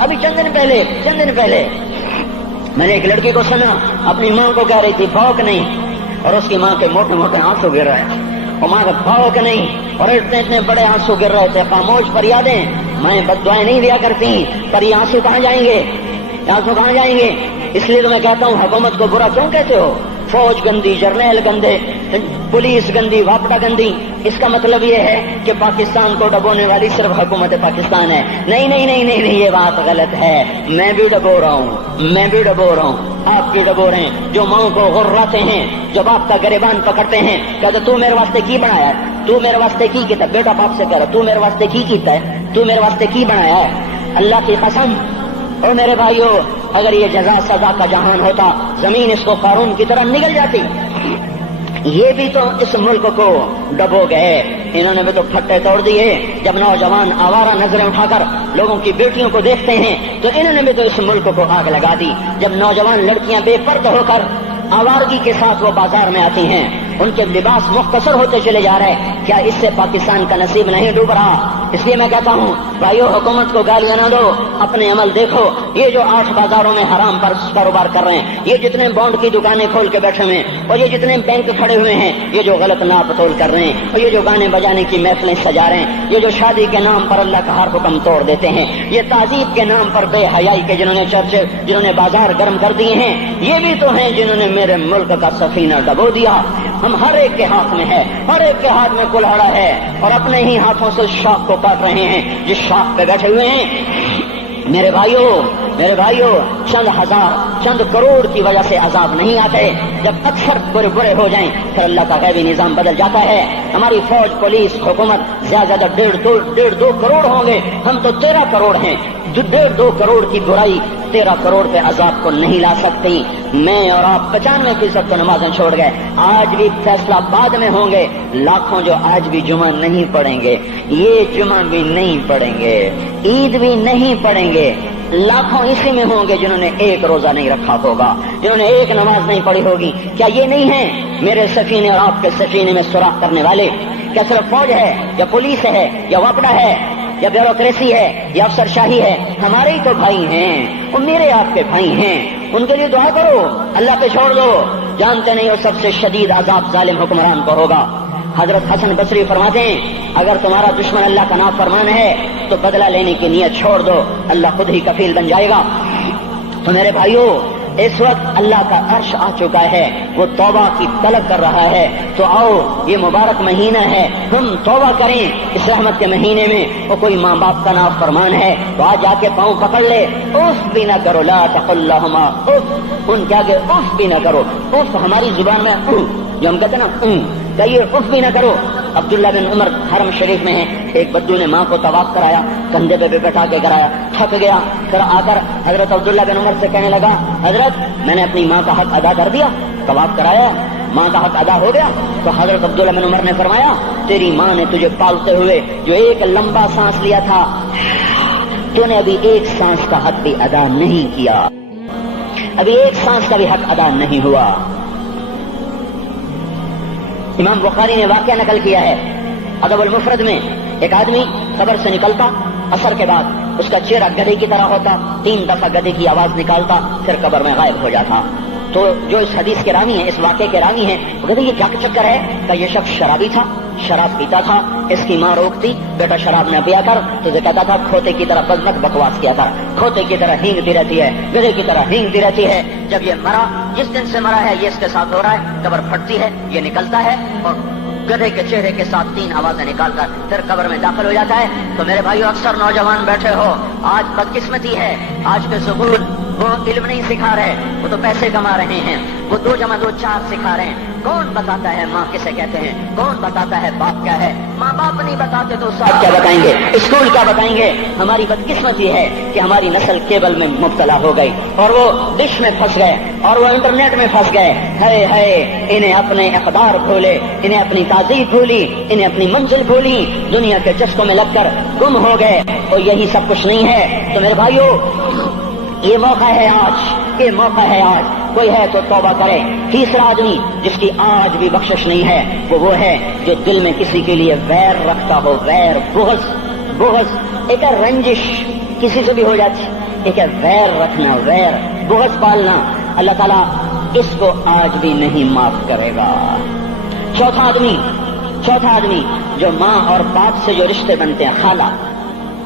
ابھی چند دن پہلے میں نے ایک لڑکی کو سنا، اپنی ماں کو کہہ رہی تھی بھوک نہیں، اور اس کی ماں کے موٹے موٹے آنسو گر رہے ہیں، اور ماں کا بھوک نہیں، اور اتنے بڑے آنسو گر رہے تھے۔ خاموش فریادیں، میں بد دعائیں نہیں دیا کرتی، پر یہ آنسو کہاں جائیں گے، اس لیے تو میں کہتا ہوں حکومت کو برا کیوں کہتے ہو؟ فوج گندی، جرنیل گندے، پولیس گندی، واپڈا گندی، اس کا مطلب یہ ہے کہ پاکستان کو ڈبونے والی صرف حکومت پاکستان ہے. نہیں نہیں نہیں نہیں نہیں، یہ بات غلط ہے. میں بھی ڈبو رہا ہوں، میں بھی ڈبو رہا ہوں، آپ بھی ڈبو رہے ہیں. جو ماؤں کو غراتے ہیں، جو باپ کا گریبان پکڑتے ہیں، کہتے تو میرے واسطے کی بنایا ہے، تو میرے واسطے کی کیتا ہے. بیٹا باپ سے کہہ رہا تو میرے واسطے کی کیتا ہے، تو میرے واسطے کی بنایا ہے. اللہ کی قسم اور میرے بھائیوں، اگر یہ جزا سزا کا جہان ہوتا، زمین اس کو قارون کی طرح نگل جاتی. یہ بھی تو اس ملک کو ڈبو گئے، انہوں نے بھی تو پھٹے توڑ دیے. جب نوجوان آوارہ نظریں اٹھا کر لوگوں کی بیٹیوں کو دیکھتے ہیں تو انہوں نے بھی تو اس ملک کو آگ لگا دی. جب نوجوان لڑکیاں بے پردہ ہو کر آوارگی کے ساتھ وہ بازار میں آتی ہیں، ان کے لباس مختصر ہوتے چلے جا رہے ہیں، کیا اس سے پاکستان کا نصیب نہیں ڈوب رہا؟ اس لیے میں کہتا ہوں بھائیو، حکومت کو گالیاں نہ دو، اپنے عمل دیکھو. یہ جو 8 بازاروں میں حرام پر کاروبار کر رہے ہیں، یہ جتنے بانڈ کی دکانیں کھول کے بیٹھے ہوئے ہیں، اور یہ جتنے بینک کھڑے ہوئے ہیں، یہ جو غلط ناپ تول کر رہے ہیں، اور یہ جو گانے بجانے کی محفلیں سجا رہے ہیں، یہ جو شادی کے نام پر اللہ کا ہر حکم توڑ دیتے ہیں، یہ تعذیب کے نام پر بے حیائی کے جنہوں نے چرچے، جنہوں نے بازار گرم کر دیے ہیں، یہ بھی تو ہیں جنہوں نے میرے ملک کا سفینہ ڈبو دیا. ہم ہر ایک کے ہاتھ میں ہے، ہر ایک کے ہاتھ میں کلہاڑا ہے، اور اپنے ہی ہاتھوں سے شاخ کو کاٹ رہے ہیں جس شاخ پہ بیٹھے ہوئے ہیں. میرے بھائیوں، چند ہزار، چند کروڑ کی وجہ سے عذاب نہیں آتے. جب اکثر برے ہو جائیں پھر اللہ کا غیبی نظام بدل جاتا ہے. ہماری فوج، پولیس، حکومت زیادہ 1.5-2 کروڑ ہوں گے، ہم تو 13 کروڑ ہیں. 1.5-2 کروڑ کی برائی 13 کروڑ پہ عذاب کو نہیں لا سکتی. میں اور آپ 95% تو نمازیں چھوڑ گئے، آج بھی فیصلہ بعد میں ہوں گے. لاکھوں جو آج بھی جمعہ نہیں پڑھیں گے، یہ جمعہ بھی نہیں پڑھیں گے، عید بھی نہیں پڑھیں گے. لاکھوں اسی میں ہوں گے جنہوں نے ایک روزہ نہیں رکھا ہوگا، جنہوں نے ایک نماز نہیں پڑھی ہوگی. کیا یہ نہیں ہے میرے سفینے اور آپ کے سفینے میں سوراخ کرنے والے؟ کیا صرف فوج ہے یا پولیس ہے یا وپڈا ہے یا بیوروکریسی ہے یا افسر شاہی ہے؟ ہمارے ہی تو بھائی ہیں، وہ میرے آپ کے بھائی ہیں. ان کے لیے دعا کرو، اللہ پہ چھوڑ دو. جانتے نہیں وہ سب سے شدید عذاب ظالم حکمران کو ہوگا. حضرت حسن بصری فرماتے ہیں اگر تمہارا دشمن اللہ کا نافرمان ہے تو بدلہ لینے کی نیت چھوڑ دو، اللہ خود ہی کفیل بن جائے گا. تو میرے بھائیوں، اس وقت اللہ کا عرش آ چکا ہے، وہ توبہ کی طلب کر رہا ہے. تو آؤ، یہ مبارک مہینہ ہے، ہم توبہ کریں. اس رحمت کے مہینے میں وہ کوئی ماں باپ کا نافرمان ہے تو آج جا کے پاؤں پکڑ لے، اف بھی نہ کرو، لا تقل لہما اف، ان کے آگے اف بھی نہ کرو. اف ہماری زبان میں جو ہم کہتے ہیں نا، کہیے اف بھی نہ کرو. عبداللہ بن عمر حرم شریف میں ہیں، ایک بدو نے ماں کو طواف کرایا، کندھے پہ بٹھا کے کرایا، تھک گیا. پھر آ کر حضرت عبداللہ بن عمر سے کہنے لگا حضرت میں نے اپنی ماں کا حق ادا کر دیا، طواف کرایا، ماں کا حق ادا ہو گیا. تو حضرت عبداللہ بن عمر نے فرمایا تیری ماں نے تجھے پالتے ہوئے جو ایک لمبا سانس لیا تھا، تو نے ابھی ایک سانس کا حق بھی ادا نہیں کیا، ابھی ایک سانس کا بھی حق ادا نہیں ہوا. امام بخاری نے واقعہ نقل کیا ہے ادب المفرد میں، ایک آدمی قبر سے نکلتا، عصر کے بعد اس کا چہرہ گدھے کی طرح ہوتا، 3 دفعہ گدھے کی آواز نکالتا، پھر قبر میں غائب ہو جاتا. تو جو اس حدیث کے راوی ہیں، اس واقعے کے راوی ہیں، وہ کہتے ہیں یہ کیا چکر ہے؟ کہ یہ شخص شرابی تھا، شراب پیتا تھا، اس کی ماں روکتی بیٹا شراب نہ پیا کر، تو یہ کہتا تھا کھوتے کی طرح بزمت بکواس کیا تھا، کھوتے کی طرح ہینگتی رہتی ہے، گدھے کی طرح ہینگتی رہتی ہے. جب یہ مرا، جس دن سے مرا ہے یہ اس کے ساتھ ہو رہا ہے، قبر پھٹتی ہے، یہ نکلتا ہے اور گدھے کے چہرے کے ساتھ 3 آوازیں نکال کر پھر قبر میں داخل ہو جاتا ہے. تو میرے بھائیو، اکثر نوجوان بیٹھے ہو، آج بدقسمتی ہے، آج کے سکول وہ علم نہیں سکھا رہے، وہ تو پیسے کما رہے ہیں، وہ 2 + 2 4 سکھا رہے ہیں. کون بتاتا ہے ماں کسے کہتے ہیں؟ کون بتاتا ہے باپ کیا ہے؟ ماں باپ نہیں بتاتے تو استاد کیا بتائیں گے؟ اسکول کیا بتائیں گے؟ ہماری بدقسمتی ہے کہ ہماری نسل کیبل میں مبتلا ہو گئی اور وہ ڈش میں پھنس گئے اور وہ انٹرنیٹ میں پھنس گئے. ہے انہیں اپنے اقدار بھولے، انہیں اپنی تہذیب بھولی، انہیں اپنی منزل بھولی، دنیا کے چسکوں میں لگ کر گم ہو گئے. اور یہی سب کچھ نہیں ہے. تو میرے بھائیو، یہ موقع ہے آج، یہ موقع ہے آج. کوئی ہے تو توبہ کرے. تیسرا آدمی جس کی آج بھی بخشش نہیں ہے وہ ہے جو دل میں کسی کے لیے ویر رکھتا ہو، ویر، بغض. ایک ہے رنجش، کسی سے بھی ہو جاتی، ایک ہے ویر رکھنا، ویر، بغض پالنا. اللہ تعالیٰ اس کو آج بھی نہیں معاف کرے گا. چوتھا آدمی جو ماں اور باپ سے جو رشتے بنتے ہیں،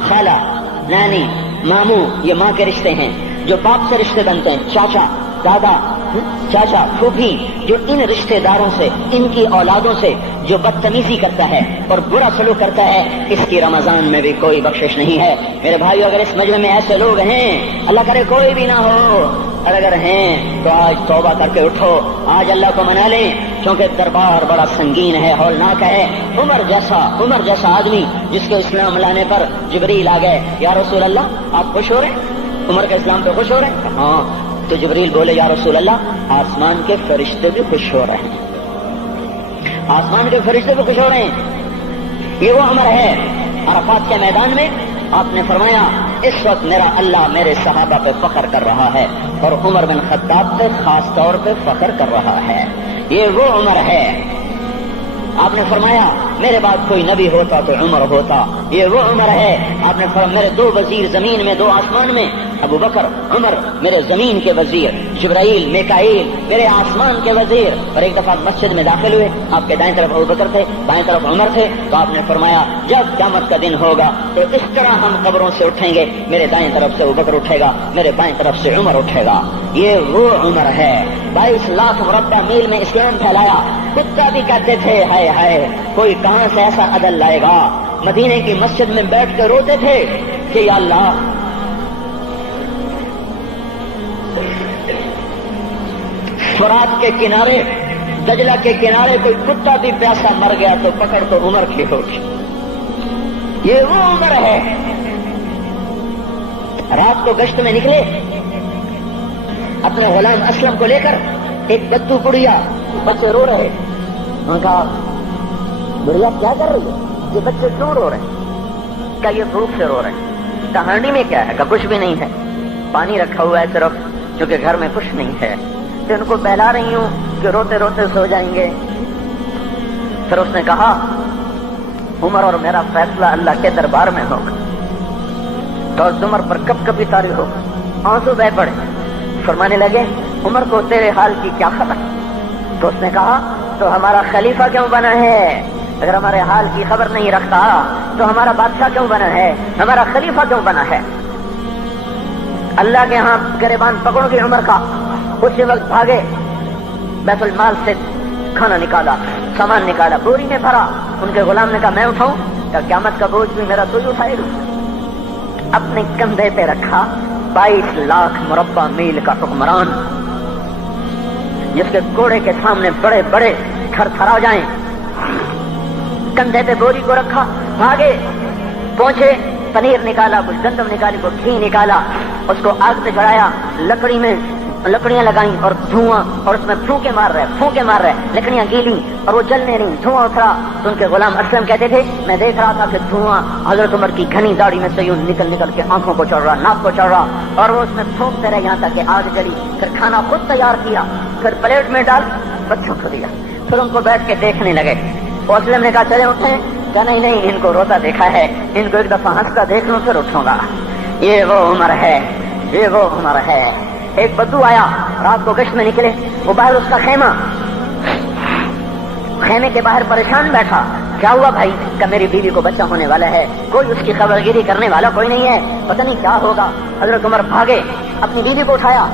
خالہ، نانی، ماموں، یہ ماں کے رشتے ہیں. جو باپ سے رشتے بنتے ہیں، چاچا، دادا چاچا پھوپھی جو ان رشتہ داروں سے ان کی اولادوں سے جو بدتمیزی کرتا ہے اور برا سلوک کرتا ہے اس کی رمضان میں بھی کوئی بخشش نہیں ہے. میرے بھائیو اگر اس مجمع میں ایسے لوگ ہیں اللہ کرے کوئی بھی نہ ہو اور اگر ہیں تو آج توبہ کر کے اٹھو آج اللہ کو منا لیں کیونکہ دربار بڑا سنگین ہے ہولناک ہے. عمر جیسا آدمی جس کے اسلام لانے پر جبریل آ گئے یا رسول اللہ آپ خوش ہو رہے ہیں عمر کے اسلام پہ خوش ہو رہے ہیں ہاں تو جبریل بولے یا رسول اللہ آسمان کے فرشتے بھی خوش ہو رہے ہیں آسمان کے فرشتے بھی خوش ہو رہے ہیں. یہ وہ عمر ہے. عرفات کے میدان میں آپ نے فرمایا اس وقت میرا اللہ میرے صحابہ پہ فخر کر رہا ہے اور عمر بن خطاب پہ خاص طور پہ فخر کر رہا ہے. یہ وہ عمر ہے. آپ نے فرمایا میرے بعد کوئی نبی ہوتا تو عمر ہوتا. یہ وہ عمر ہے. آپ نے فرمایا میرے 2 وزیر زمین میں 2 آسمان میں ابو بکر عمر میرے زمین کے وزیر جبرائیل میکائیل میرے آسمان کے وزیر. اور ایک دفعہ مسجد میں داخل ہوئے آپ کے دائیں طرف ابو بکر تھے بائیں طرف عمر تھے تو آپ نے فرمایا جب قیامت کا دن ہوگا تو اس طرح ہم قبروں سے اٹھیں گے میرے دائیں طرف سے ابو بکر اٹھے گا میرے بائیں طرف سے عمر اٹھے گا. یہ وہ عمر ہے. 22 لاکھ مربع میل میں اسلام پھیلایا. کتا بھی کہتے تھے ہائے ہائے کوئی کہاں سے ایسا عدل لائے گا. مدینے کی مسجد میں بیٹھ کر روتے تھے کہ یا اللہ فرات کے کنارے دجلہ کے کنارے کوئی کتا بھی پیاسا مر گیا تو پکڑ تو عمر کی ہوگی. یہ وہ عمر ہے. رات کو گشت میں نکلے اپنے غلام اسلم کو لے کر ایک بدو بڑھیا بچے رو رہے. انہوں نے کہا بڑھیا کیا کر رہی ہے یہ بچے کیوں رو رہے ہیں؟ کیا یہ بھوک سے رو رہے ہیں؟ کہانی میں کیا ہے؟ کہ کچھ بھی نہیں ہے پانی رکھا ہوا ہے صرف کیونکہ گھر میں کچھ نہیں ہے تو ان کو بہلا رہی ہوں کہ روتے روتے سو جائیں گے. پھر اس نے کہا عمر اور میرا فیصلہ اللہ کے دربار میں ہوگا تو عمر پر کب کبھی تاری ہوگا. آنسو بہ پڑے. فرمانے لگے عمر کو تیرے حال کی کیا خبر؟ تو اس نے کہا تو ہمارا خلیفہ کیوں بنا ہے؟ اگر ہمارے حال کی خبر نہیں رکھتا تو ہمارا بادشاہ کیوں بنا ہے؟ ہمارا خلیفہ کیوں بنا ہے؟ اللہ کے ہاں گریبان پکڑ کے عمر کا اسی وقت بھاگے بیت المال سے کھانا نکالا سامان نکالا بوری میں بھرا. ان کے غلام نے کہا میں اٹھاؤں؟ کہ قیامت کا بوجھ بھی میرا تو ہی اٹھائے گا. اپنے کندھے پہ رکھا 22 لاکھ مربع میل کا حکمران جس کے گھوڑے کے سامنے بڑے بڑے تھر تھرا جائیں. کندھے پہ بوری کو رکھا بھاگے پہنچے پنیر نکالا کچھ گندم نکالی کچھ گھی نکالا اس کو آگ پہ چڑھایا لکڑی میں لکڑیاں لگائیں اور دھواں اور اس میں پھونکے مار رہے لکڑیاں گیلی اور وہ جلنے نہیں دھواں اترا. تو ان کے غلام اسلم کہتے تھے میں دیکھ رہا تھا کہ دھواں حضرت عمر کی گھنی داڑھی میں سے یوں نکل کے آنکھوں کو چڑھ رہا ناک کو چڑھ رہا اور وہ اس میں پھونکتے رہے یہاں تک کہ آگ جلی. پھر کھانا خود تیار کیا پھر پلیٹ میں ڈال بچوں کو دیا. پھر ان کو بیٹھ کے دیکھنے لگے. اسلم نے کہا چلے اٹھیں؟ کہ نہیں ان کو روتا دیکھا ہے ان کو ایک دفعہ ہنستا دیکھ لوں پھر اٹھوں گا. یہ وہ عمر ہے. یہ وہ عمر ہے. ایک بدو آیا رات کو گشت میں نکلے وہ باہر اس کا خیمے کے باہر پریشان بیٹھا. کیا ہوا بھائی؟ کہ میری بیوی کو بچہ ہونے والا ہے کوئی اس کی خبر گیری کرنے والا کوئی نہیں ہے پتہ نہیں کیا ہوگا. حضرت عمر بھاگے اپنی بیوی کو اٹھایا.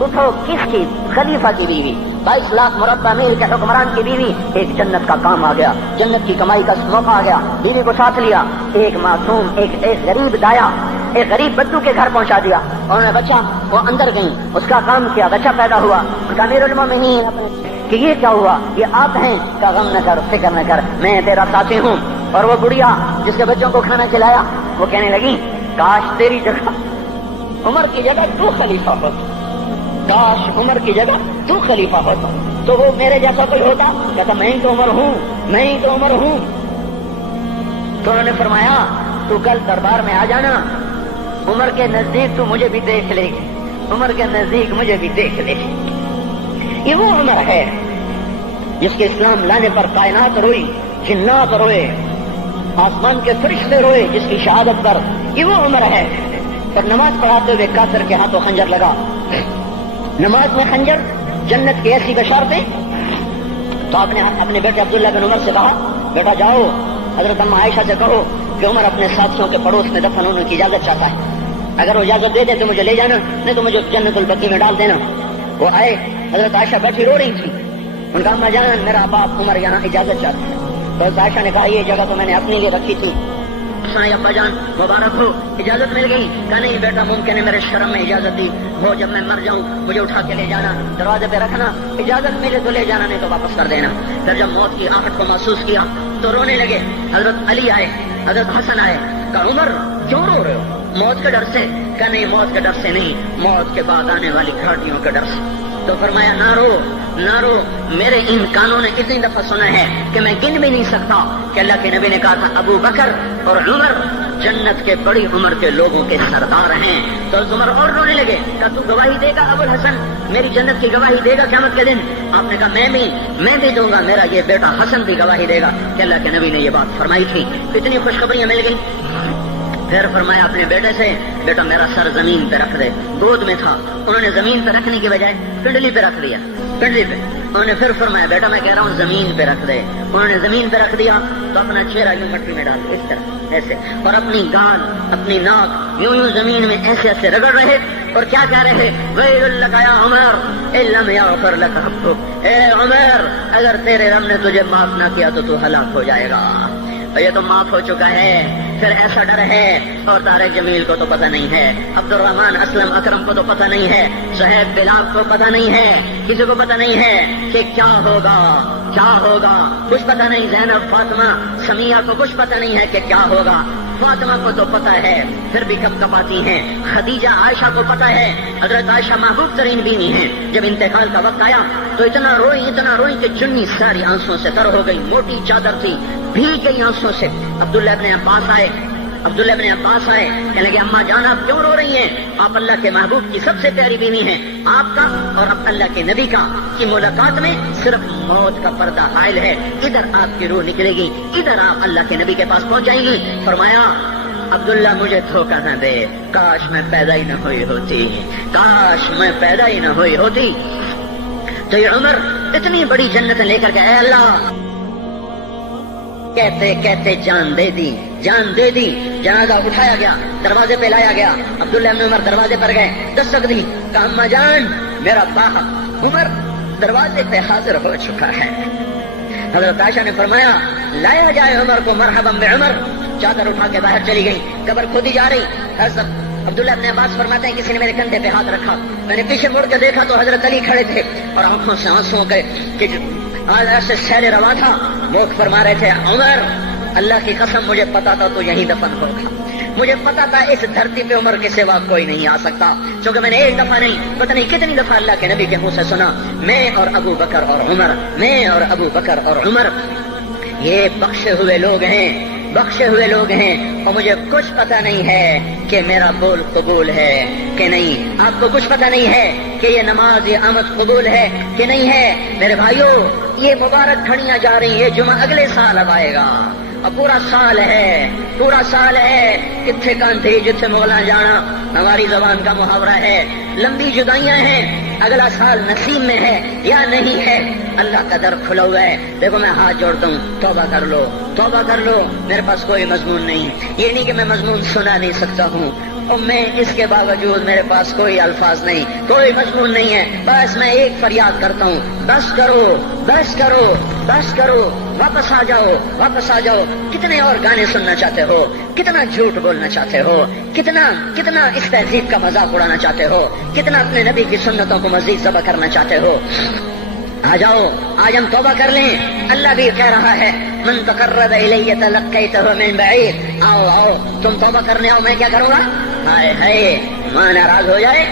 اٹھو کس کی؟ خلیفہ کی بیوی 22 لاکھ مربع میل کے حکمران کی بیوی. ایک جنت کا کام آ گیا جنت کی کمائی کا موقع آ گیا. بیوی کو ساتھ لیا ایک معصوم ایک غریب دایا ایک غریب بدو کے گھر پہنچا دیا. انہوں نے بچہ وہ اندر گئی اس کا کام کیا بچہ پیدا ہوا. ان کا امیر المومنین کہ یہ کیا ہوا؟ یہ آپ ہیں؟ کا غم نہ کر فکر نہ کر میں تیرا ساتھی ہوں. اور وہ بڑھیا جس کے بچوں کو کھانا کھلایا وہ کہنے لگی کاش تیری جگہ عمر کی جگہ تو خلیفہ ہوتا. کاش عمر کی جگہ تو خلیفہ ہوتا تو وہ میرے جیسا کوئی ہوتا. کہتا میں ہی تو عمر ہوں میں ہی تو عمر ہوں. تو انہوں نے فرمایا تو کل دربار میں آ جانا عمر کے نزدیک تو مجھے بھی دیکھ لے گی عمر کے نزدیک مجھے بھی دیکھ لے. یہ وہ عمر ہے جس کے اسلام لانے پر کائنات روئی جنات روئے آسمان کے فرشتے روئے جس کی شہادت پر. یہ وہ عمر ہے. پر نماز پڑھاتے ہوئے کافر کے ہاتھوں خنجر لگا. نماز میں خنجر جنت کی ایسی بشارتیں. تو آپ نے اپنے بیٹے عبداللہ بن عمر سے کہا بیٹا جاؤ حضرت اماں عائشہ سے کہو کہ عمر اپنے ساتھیوں کے پڑوس میں دفن ہونے کی اجازت چاہتا ہے. اگر وہ اجازت دے دے تو مجھے لے جانا، نہیں تو مجھے جنت البقیع میں ڈال دینا۔ وہ آئے، حضرت عائشہ بیٹھی رو رہی تھی، ان کا اما جان میرا باپ عمر یہاں اجازت چاہتا ہے۔ تو حضرت عائشہ نے کہا یہ جگہ تو میں نے اپنے لیے رکھی تھی، ابا جان مبارک ہو، اجازت مل گئی؟ کہا نہیں بیٹا، ممکن ہے میرے شرم میں اجازت دی ہو، جب میں مر جاؤں مجھے اٹھا کے لے جانا، دروازے پہ رکھنا، اجازت ملے تو لے جانا، نہیں تو واپس کر دینا۔ پھر جب موت کی آہٹ کو محسوس کیا تو رونے لگے۔ حضرت علی آئے، حضرت حسن آئے، کہا عمر کیوں رو رہے ہو؟ موت کے ڈر سے؟ کہا نہیں موت کے ڈر سے نہیں، موت کے بعد آنے والی گھاٹیوں کے ڈر سے۔ تو فرمایا نہ رو نہ رو، میرے ان کانوں نے اتنی دفعہ سنا ہے کہ میں گن بھی نہیں سکتا کہ اللہ کے نبی نے کہا تھا ابو بکر اور عمر جنت کے بڑی عمر کے لوگوں کے سردار ہیں۔ تو عمر اور رونے لگے، کہا تو گواہی دے گا ابو الحسن، میری جنت کی گواہی دے گا قیامت کے دن؟ آپ نے کہا میں بھی دوں گا، میرا یہ بیٹا حسن بھی گواہی دے گا کہ اللہ کے نبی نے یہ بات فرمائی تھی۔ کتنی خوشخبریاں مل گئی۔ پھر فرمایا اپنے بیٹے سے، بیٹا میرا سر زمین پہ رکھ دے۔ گود میں تھا، انہوں نے زمین پہ رکھنے کی بجائے پنڈلی پہ رکھ دیا، پنڈلی پہ۔ انہوں نے پھر فرمایا بیٹا میں کہہ رہا ہوں زمین پہ رکھ دے۔ انہوں نے زمین پہ رکھ دیا تو اپنا چہرہ یوں مٹی میں ڈال دیا اس طرح ایسے، اور اپنی گال اپنی ناک یوں زمین میں ایسے ایسے رگڑ رہے، اور کیا کہہ رہے؟ ویل لک یا عمر ان لم یغفر لک ربک، اے عمر اگر تیرے رب نے تجھے معاف نہ کیا تو ہلاک ہو جائے گا۔ یہ تو معاف ہو چکا ہے، پھر ایسا ڈر ہے، اور طارق جمیل کو تو پتہ نہیں ہے، عبد الرحمن اسلم اکرم کو تو پتہ نہیں ہے، صہیب بلال کو پتہ نہیں ہے، کسی کو پتہ نہیں ہے کہ کیا ہوگا کیا ہوگا، کچھ پتہ نہیں۔ زینب فاطمہ سمیہ کو کچھ پتہ نہیں ہے کہ کیا ہوگا، فاطمہ کو تو پتہ ہے پھر بھی کب کب آتی ہیں، خدیجہ عائشہ کو پتہ ہے، حضرت عائشہ محبوب ترین بیوی ہیں، جب انتقال کا وقت آیا تو اتنا روئی کہ چنی ساری آنسوں سے تر ہو گئی، موٹی چادر تھی بھیگ گئی آنسوں سے۔ عبداللہ ابن عباس آئے، کہنے لگے اماں جان آپ کیوں رو رہی ہیں؟ آپ اللہ کے محبوب کی سب سے پیاری بیوی ہیں، آپ کا اور اب اللہ کے نبی کا کی ملاقات میں صرف موت کا پردہ حائل ہے، ادھر آپ کی روح نکلے گی، ادھر آپ اللہ کے نبی کے پاس پہنچ جائیں گی۔ فرمایا عبداللہ مجھے دھوکہ نہ دے، کاش میں پیدا ہی نہ ہوئی ہوتی، کاش میں پیدا ہی نہ ہوئی ہوتی۔ تو یہ عمر اتنی بڑی جنت لے کر کے اے اللہ کہتے کہتے جان دے دی۔ جنازہ اٹھایا گیا، دروازے پہ لایا گیا، عبداللہ ابن عمر دروازے پر گئے، دستک دی، کہا اماں جان میرا باپ عمر دروازے پہ حاضر ہو چکا ہے۔ حضرت عائشہ نے فرمایا لایا جائے عمر کو، مرحبا بعمر۔ چادر اٹھا کے باہر چلی گئی، قبر کھودی جا رہی۔ حضرت عبداللہ ابن عباس فرماتے ہیں کسی نے میرے کندھے پہ ہاتھ رکھا، میں نے پیچھے مڑ کے دیکھا تو حضرت علی کھڑے تھے اور آنکھوں سے آنسو کے ایسے سیل روا تھا، وہ فرما رہے تھے عمر اللہ کی قسم مجھے پتا تھا تو یہیں دفن ہوگا، مجھے پتا تھا اس دھرتی پہ عمر کے سوا کوئی نہیں آ سکتا، چونکہ میں نے ایک دفعہ نہیں پتہ نہیں کتنی دفعہ اللہ کے نبی کے منہ سے سنا میں اور ابو بکر اور عمر، میں اور ابو بکر اور عمر یہ بخشے ہوئے لوگ ہیں اور مجھے کچھ پتہ نہیں ہے کہ میرا بول قبول ہے کہ نہیں، آپ کو کچھ پتہ نہیں ہے کہ یہ نماز یہ آمد قبول ہے کہ نہیں ہے۔ میرے بھائیوں یہ مبارک گھڑیاں جا رہی ہیں، جمعہ اگلے سال اب آئے گا اور پورا سال ہے کتنے کانٹھی جتنے مولا جانا، ہماری زبان کا محاورہ ہے، لمبی جدائیاں ہیں، اگلا سال نصیب میں ہے یا نہیں ہے، اللہ کا در کھلا ہوا ہے۔ دیکھو میں ہاتھ جوڑتا ہوں، توبہ کر لو، میرے پاس کوئی مضمون نہیں، یہ نہیں کہ میں مضمون سنا نہیں سکتا ہوں اور میں اس کے باوجود میرے پاس کوئی الفاظ نہیں، کوئی مضمون نہیں ہے، بس میں ایک فریاد کرتا ہوں بس کرو، واپس آ جاؤ۔ کتنے اور گانے سننا چاہتے ہو، کتنا جھوٹ بولنا چاہتے ہو، کتنا اس تہذیب کا مذاق اڑانا چاہتے ہو، کتنا اپنے نبی کی سنتوں کو مزید ذبح کرنا چاہتے ہو، آ جاؤ آج ہم توبہ کر لیں۔ اللہ بھی کہہ رہا ہے من تقرب الی تلقیتہ من بعید، آؤ تم توبہ کرنے آؤ، میں کیا کروں گا؟ ہائے ماں ناراض ہو جائے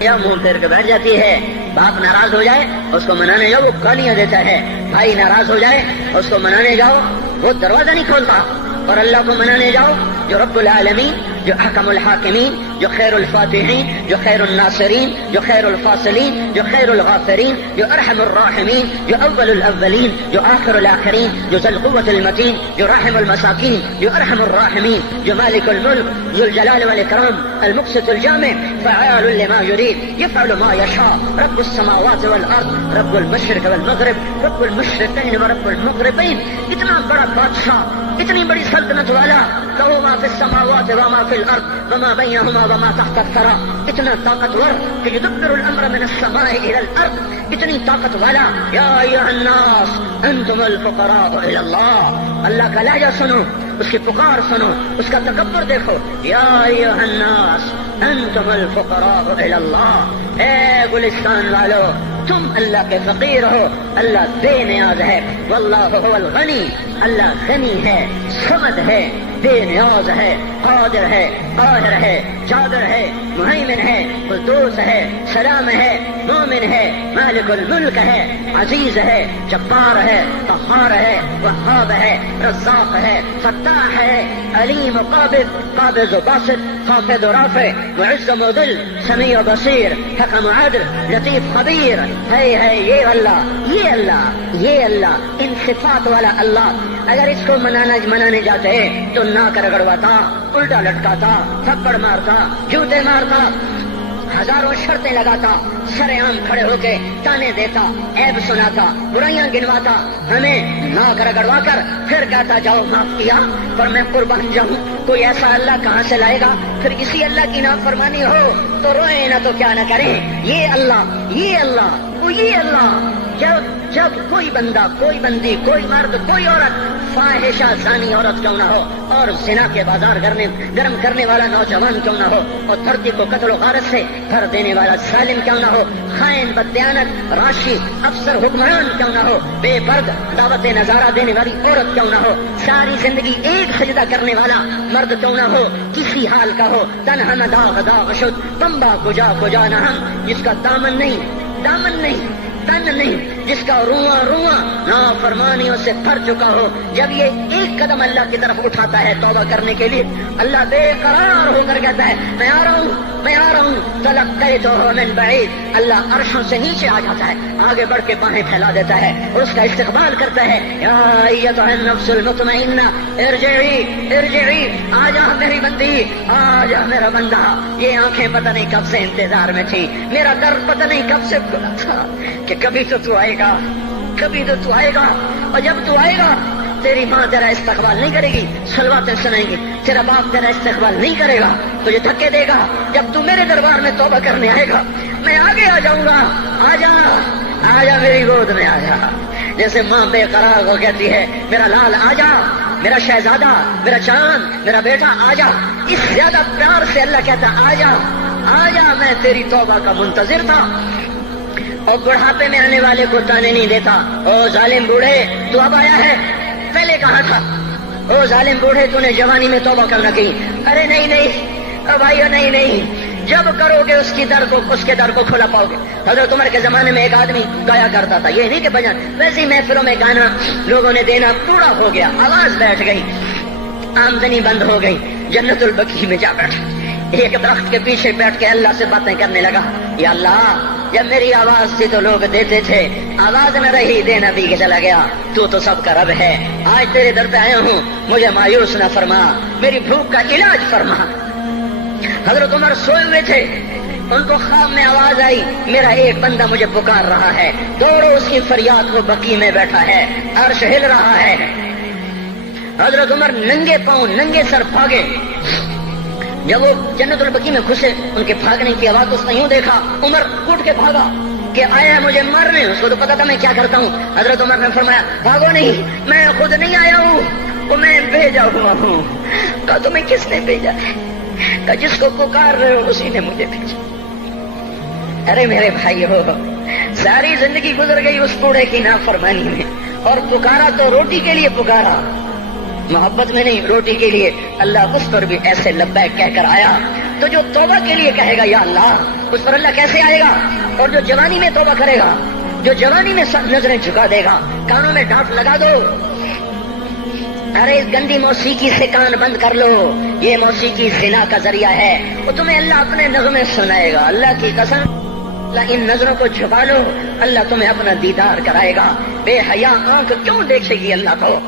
یا منہ پھیر کے بیٹھ جاتی ہے، باپ ناراض ہو جائے اس کو منانے جاؤ وہ گالیاں دیتا ہے، بھائی ناراض ہو جائے اس کو منانے جاؤ وہ دروازہ نہیں کھولتا، اور اللہ کو منانے جاؤ جو رب العالمین، جو احکم الحاکمین، جو خیر الفاتحین، جو خیر الناصرین، جو خیر الفاصلین، جو خیر الغافرین، جو ارحم الراحمین، جو اول الاولین، جو آخر الاخرین، جو ذو القوة المتین، جو راحم المساکین، جو ارحم الراحمین، جو مالک الملک، ذو الجلال والاکرام، المقسط الجامع، فعال لما يريد، يفعل ما يشاء، رب السماوات والارض، رب المشرق والمغرب، رب المشرقین ورب المغربین، اتنا بڑا بادشاہ، اتنی بڑی سلطنت والا، لہو ما فی السماوات وما فی الارض وما بینہما وما تحت الثری، اتنا طاقتور کہ یدبر الامر من السماء الى الارض، اتنی طاقت والا. یا ایھا الناس انتم الفقراء الی اللہ، اللہ کا لہجہ سنو، اس کی پکار سنو، اس کا تکبر دیکھو. یا ایھا الناس انتم الفقراء الی اللہ، اے گلستان والو تم اللہ کے فقیر ہو، اللہ بے نیاز ہے. واللہ هو الغنی، اللہ غنی ہے، صمد ہے، بے نیاز ہے، قادر ہے، قاہر ہے، جابر ہے، مہیمن ہے، قدوس ہے، سلام ہے، مومن ہے، مالک الملک ہے، عزیز ہے، جبار ہے، قہار ہے، وہاب ہے، رزاق ہے، فتاح ہے، علیم و قابض و باسط، خافض و رافع، معز و مذل، سمیع و بصیر، حکم و عدل، لطیف خبیر. ہے یہ اللہ، یہ اللہ، یہ اللہ، ان صفات والا اللہ. اگر اس کو منانے جاتے تو ناک رگڑواتا، الٹا لٹکاتا، تھپڑ مارتا، جوتے مارتا، ہزاروں شرطیں لگاتا، سرعام کھڑے ہو کے تانے دیتا، عیب سناتا، برائیاں گنواتا، ہمیں ناک رگڑوا کر پھر کہتا جاؤ معاف کیا پر میں قربان جاؤں. کوئی ایسا اللہ کہاں سے لائے گا؟ پھر کسی اللہ کی نافرمانی ہو تو روئے نہ تو کیا نہ کریں. یہ اللہ، یہ اللہ، وہ یہ اللہ. جب کوئی بندہ، کوئی بندی، کوئی مرد، کوئی عورت فاحشہ زانی عورت کیوں نہ ہو اور زنا کے بازار گرم کرنے والا نوجوان کیوں نہ ہو اور دھرتی کو قتل و غارت سے بھر دینے والا ظالم کیوں نہ ہو، خائن، بددیانت، راشی، افسر، حکمران کیوں نہ ہو، بے پرد دعوت نظارہ دینے والی عورت کیوں نہ ہو، ساری زندگی ایک سجدہ کرنے والا مرد کیوں نہ ہو، کسی حال کا ہو، تنہا نہ داغ داغ شد تمبا کجا نہ ہم، جس کا دامن نہیں تن نہیں، جس کا رواں نافرمانیوں سے بھر چکا ہو. جب یہ ایک قدم اللہ کی طرف اٹھاتا ہے توبہ کرنے کے لیے، اللہ بے قرار ہو کر کہتا ہے میں آ رہا ہوں تلقیتہ من بعید. اللہ عرشوں سے نیچے آ جاتا ہے، آگے بڑھ کے باہیں پھیلا دیتا ہے اور اس کا استقبال کرتا ہے. یا ایتھا النفس المطمئنہ ارجعی، آ جا میری بندی، آ جا میرا بندہ. یہ آنکھیں پتہ نہیں کب سے انتظار میں تھی، میرا در پتہ نہیں کب سے کھلا تھا کہ کبھی تو آئے گا، کبھی تو آئے گا. اور جب تو آئے گا تیری ماں تیرا استقبال نہیں کرے گی، صلواتیں سنائیں گی، تیرا باپ تیرا استقبال نہیں کرے گا، تجھے دھکے دے گا. جب تو میرے دربار میں توبہ کرنے آئے گا میں آگے آ جاؤں گا. آ جا میری گود میں آ جا. جیسے ماں بے قرار ہو کہتی ہے میرا لال آ جا، میرا شہزادہ، میرا چاند، میرا بیٹا آ جا، اس زیادہ پیار سے اللہ کہتا آ جا میں تیری توبہ کا منتظر تھا. اور بڑھاپے میں آنے والے کو تانے نہیں دیتا. او ظالم بوڑھے تو اب آیا ہے، پہلے کہا تھا. او ظالم بوڑھے تو نے جوانی میں توبہ کرنا کی. ارے نہیں بھائیو، نہیں، جب کرو گے اس کے در کو کھلا پاؤ گے. حضرت عمر کے زمانے میں ایک آدمی گایا کرتا تھا، یہ نہیں کہ بجن، ویسے محفلوں میں گانا لوگوں نے دینا پورا ہو گیا، آواز بیٹھ گئی، آمدنی بند ہو گئی. جنت البقیع میں جا بیٹھا، ایک درخت کے پیچھے بیٹھ کے اللہ سے باتیں کرنے لگا. یا اللہ، جب میری آواز تھی تو لوگ دیتے تھے، آواز نہ رہی دینا بھی کے چلا گیا. تو سب کا رب ہے. آج تیرے در پہ آیا ہوں، مجھے مایوس نہ فرما، میری بھوک کا علاج فرما. حضرت عمر سوئے ہوئے تھے، ان کو خواب میں آواز آئی میرا ایک بندہ مجھے پکار رہا ہے. دوڑو اس کی فریاد، وہ بقیع میں بیٹھا ہے، عرش ہل رہا ہے. حضرت عمر ننگے پاؤں ننگے سر بھاگے. جب وہ جنت البقیع میں گھسے ان کے بھاگنے کی آواز اس نے یوں دیکھا، عمر اٹھ کے بھاگا کہ آیا ہے مجھے مارنے. اس کو تو پتا تھا میں کیا کرتا ہوں. حضرت عمر نے فرمایا بھاگو نہیں، میں خود نہیں آیا ہوں، وہ میں بھیجا ہوا ہوں. کہا تمہیں کس نے بھیجا ہے؟ کہا جس کو پکار رہے ہو اسی نے مجھے بھیجا. ارے میرے بھائی ہو، ساری زندگی گزر گئی اس بوڑھے کی نافرمانی میں، اور پکارا تو روٹی کے لیے پکارا، محبت میں نہیں، روٹی کے لیے. اللہ اس پر بھی ایسے لبیک کہہ کر آیا. تو جو توبہ کے لیے کہے گا یا اللہ، اس پر اللہ کیسے آئے گا؟ اور جو جوانی میں توبہ کرے گا، جو جوانی میں سب نظریں جھکا دے گا، کانوں میں ڈانٹ لگا دو، ارے اس گندی موسیقی سے کان بند کر لو، یہ موسیقی زنا کا ذریعہ ہے، وہ تمہیں اللہ اپنے نغمے سنائے گا. اللہ کی قسم، اللہ ان نظروں کو چھپا لو، اللہ تمہیں اپنا دیدار کرائے گا. بے حیا آنکھ کیوں دیکھے گی اللہ کو؟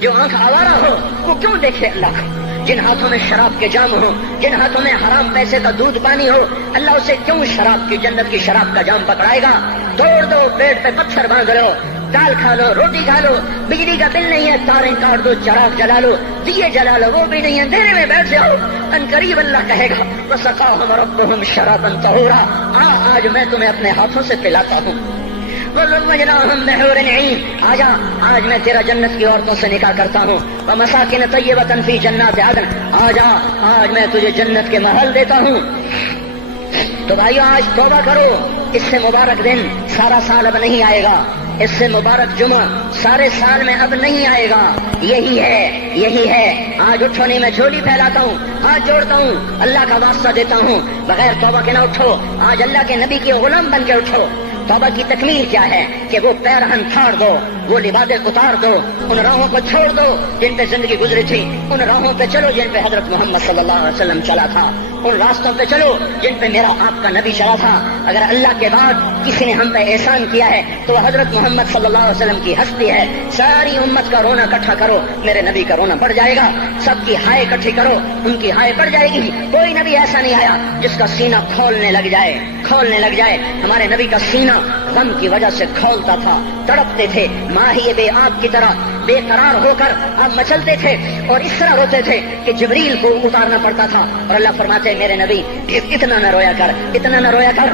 جو آنکھ آوارہ ہو وہ کیوں دیکھے اللہ کو؟ جن ہاتھوں میں شراب کے جام ہو، جن ہاتھوں میں حرام پیسے کا دودھ پانی ہو، اللہ اسے کیوں شراب کی، جنت کی شراب کا جام پکڑائے گا؟ توڑ دو، پیٹ پہ پتھر باندھ لو، دال کھا لو، روٹی کھا لو، بجلی کا بل نہیں ہے تاریں کاٹ دو، چراغ جلا لو، دیے جلا لو، وہ بھی نہیں ہے، اندھیرے میں بیٹھ جاؤ، ان قریب اللہ کہے گا وسقاہم ربہم شرابا طہورا، آج میں تمہیں اپنے ہاتھوں سے پلاتا ہوں، وزوجناہم بحور عین، آجا آج میں تیرا جنت کی عورتوں سے نکاح کرتا ہوں، ومساکن طیبۃ فی جنات عدن، آجا آج میں تجھے جنت کے محل دیتا ہوں۔ تو بھائیو آج توبہ کرو، اس سے مبارک دن سارا سال اب نہیں آئے گا، اس سے مبارک جمعہ سارے سال میں اب نہیں آئے گا، یہی ہے آج اٹھو نہیں میں جھولی پھیلاتا ہوں، ہاتھ جوڑتا ہوں، اللہ کا واسطہ دیتا ہوں، بغیر توبہ کے نہ اٹھو، آج اللہ کے نبی کے غلام بن کے اٹھو۔ توبہ کی تکمیل کیا ہے کہ وہ پیرہن پھاڑ دو، وہ لبادیں اتار دو، ان راہوں کو چھوڑ دو جن پہ زندگی گزری تھی، ان راہوں پہ چلو جن پہ حضرت محمد صلی اللہ علیہ وسلم چلا تھا، ان راستوں پہ چلو جن پہ میرا آپ کا نبی چلا تھا۔ اگر اللہ کے بعد کسی نے ہم پہ احسان کیا ہے تو وہ حضرت محمد صلی اللہ علیہ وسلم کی ہستی ہے۔ ساری امت کا رونا اکٹھا کرو، میرے نبی کا رونا بڑھ جائے گا، سب کی ہائے اکٹھی کرو، ان کی ہائے بڑھ جائے گی۔ کوئی نبی ایسا نہیں آیا جس کا سینہ کھولنے لگ جائے۔ ہمارے نبی کا سینہ غم کی وجہ سے کھولتا تھا، تڑپتے تھے، ماہی بے آب کی طرح بے قرار ہو کر آپ مچلتے تھے اور اس طرح روتے تھے کہ جبریل کو اتارنا پڑتا تھا، اور اللہ فرماتے میرے نبی اتنا نہ رویا کر۔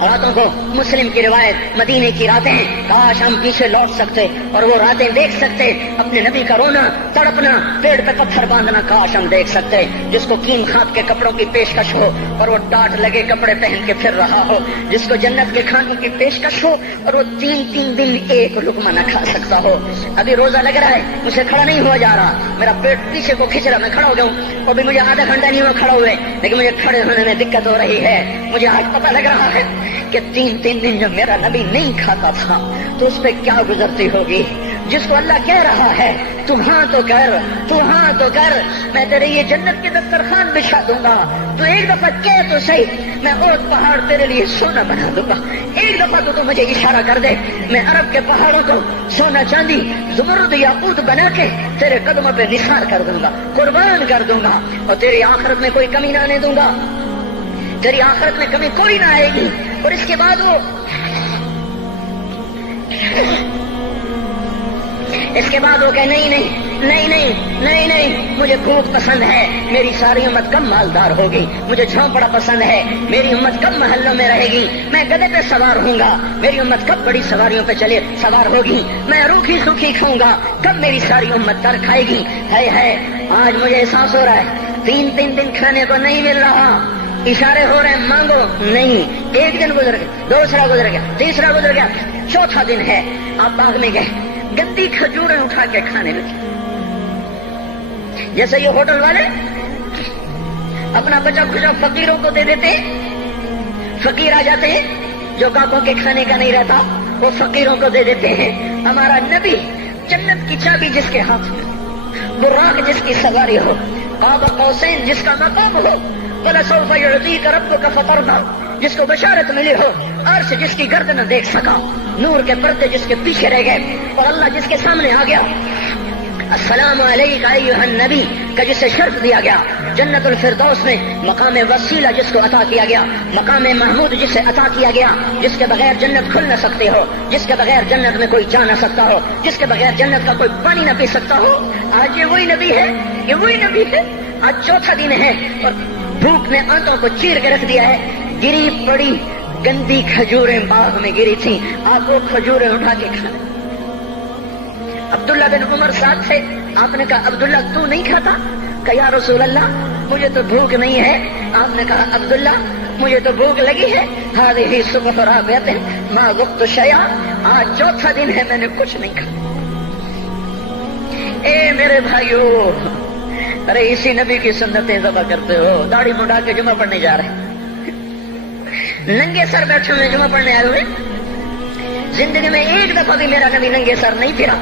راتوں کو مسلم کی روایت مدینے کی راتیں، کاش ہم پیچھے لوٹ سکتے اور وہ راتیں دیکھ سکتے، اپنے نبی کا رونا تڑپنا، پیڑ پہ پتھر باندھنا کاش ہم دیکھ سکتے، جس کو کیم خات کے کپڑوں کی پیشکش ہو اور وہ ڈاٹ لگے کپڑے پہن کے پھر رہا ہو، جس کو جنت کے کھانوں کی پیشکش ہو اور وہ تین دن ایک لقمہ نہ کھا سکتا ہو۔ ابھی روزہ لگ رہا ہے، مجھے کھڑا نہیں ہوا جا رہا، میرا پیٹ پیچھے کو کھینچ رہا، میں کھڑا ہو گیا ہوں، اور بھی مجھے آدھا گھنٹہ نہیں ہوا کھڑا ہوئے، لیکن مجھے کھڑے ہونے میں دقت ہو رہی ہے۔ مجھے آج پتہ لگ رہا ہے کہ تین دن جب میرا نبی نہیں کھاتا تھا تو اس پہ کیا گزرتی ہوگی۔ جس کو اللہ کہہ رہا ہے تو ہاں تو کر، میں تیرے یہ جنت کے دسترخوان بچھا دوں گا، تو ایک دفعہ کہہ تو صحیح، میں احد پہاڑ تیرے لیے سونا بنا دوں گا، ایک دفعہ تو مجھے اشارہ کر دے، میں عرب کے پہاڑوں کو سونا چاندی زمرد یاقوت بنا کے تیرے قدموں پہ نثار کر دوں گا، قربان کر دوں گا، اور تیری آخرت میں کوئی کمی نہ آنے دوں گا، تیری آخرت میں کمی کوئی نہ آئے گی۔ اور اس کے بعد وہ کہ نہیں، مجھے بھوک پسند ہے، میری ساری امت کم مالدار ہوگی، مجھے جھونپڑا پسند ہے، میری امت کم محلوں میں رہے گی، میں گدھے پہ سوار ہوں گا، میری امت کب بڑی سواریوں پہ سوار ہوگی، میں روکھی سوکھی کھاؤں گا، کب میری ساری امت تر کھائے گی۔ ہے آج مجھے احساس ہو رہا ہے، تین دن کھانے کو نہیں مل رہا، اشارے ہو رہے ہیں مانگو نہیں، ایک دن گزر گیا، دوسرا گزر گیا، تیسرا گزر گیا، چوتھا دن ہے، آپ باغ میں گئے، گندی کھجوریں اٹھا کے کھانے لگے، جیسے یہ ہوٹل والے اپنا بچا کھچا فقیروں کو دے دیتے، فقیر آ جاتے ہیں جو کاکوں کے کھانے کا نہیں رہتا وہ فقیروں کو دے دیتے ہیں۔ ہمارا نبی جنت کی چابی جس کے ہاتھ میں، براق جس کی سواری ہو، قاب قوسین جس کا مقام ہو، وَلَسَوْفَ يُعْطِيكَ رَبُّكَ فَتَرْضَىٰ جس کو بشارت ملی ہو، عرش جس کی گرد نہ دیکھ سکا، نور کے پردے جس کے پیچھے رہ گئے اور اللہ جس کے سامنے آ گیا، السلام علیکہ ایھا النبی کا جسے شرف دیا گیا، جنت الفردوس میں مقام وسیلہ جس کو عطا کیا گیا، مقام محمود جسے عطا کیا گیا، جس کے بغیر جنت کھل نہ سکتے ہو، جس کے بغیر جنت میں کوئی جا نہ سکتا ہو، جس کے بغیر جنت کا کوئی پانی نہ پی سکتا ہو، آج یہ وہی نبی ہے، آج چوتھا دن ہے اور بھوک نے آنتوں کو چیر کے رکھ دیا ہے، گری پڑی گندی کھجوریں باغ میں گری تھیں، آپ وہ کھجوریں اٹھا کے کھا۔ عبداللہ بن عمر ساتھ تھے، آپ نے کہا عبداللہ تو نہیں کھاتا؟ کہ یا رسول اللہ مجھے تو بھوک نہیں ہے۔ آپ نے کہا عبداللہ مجھے تو بھوک لگی ہے، ہذہ صبح رابعۃ ما ذقت شیئا، آج چوتھا دن ہے میں نے کچھ نہیں کھایا۔ اے میرے بھائیو، ارے اسی نبی کی سنتیں ذبح کرتے ہو، داڑھی منڈا کے جمعہ پڑھنے جا رہے ہیں، ننگے سر بیٹھے ہوئے جمعہ پڑھنے آئے ہوئے، زندگی میں ایک دفعہ بھی میرا نبی ننگے سر نہیں پھرا،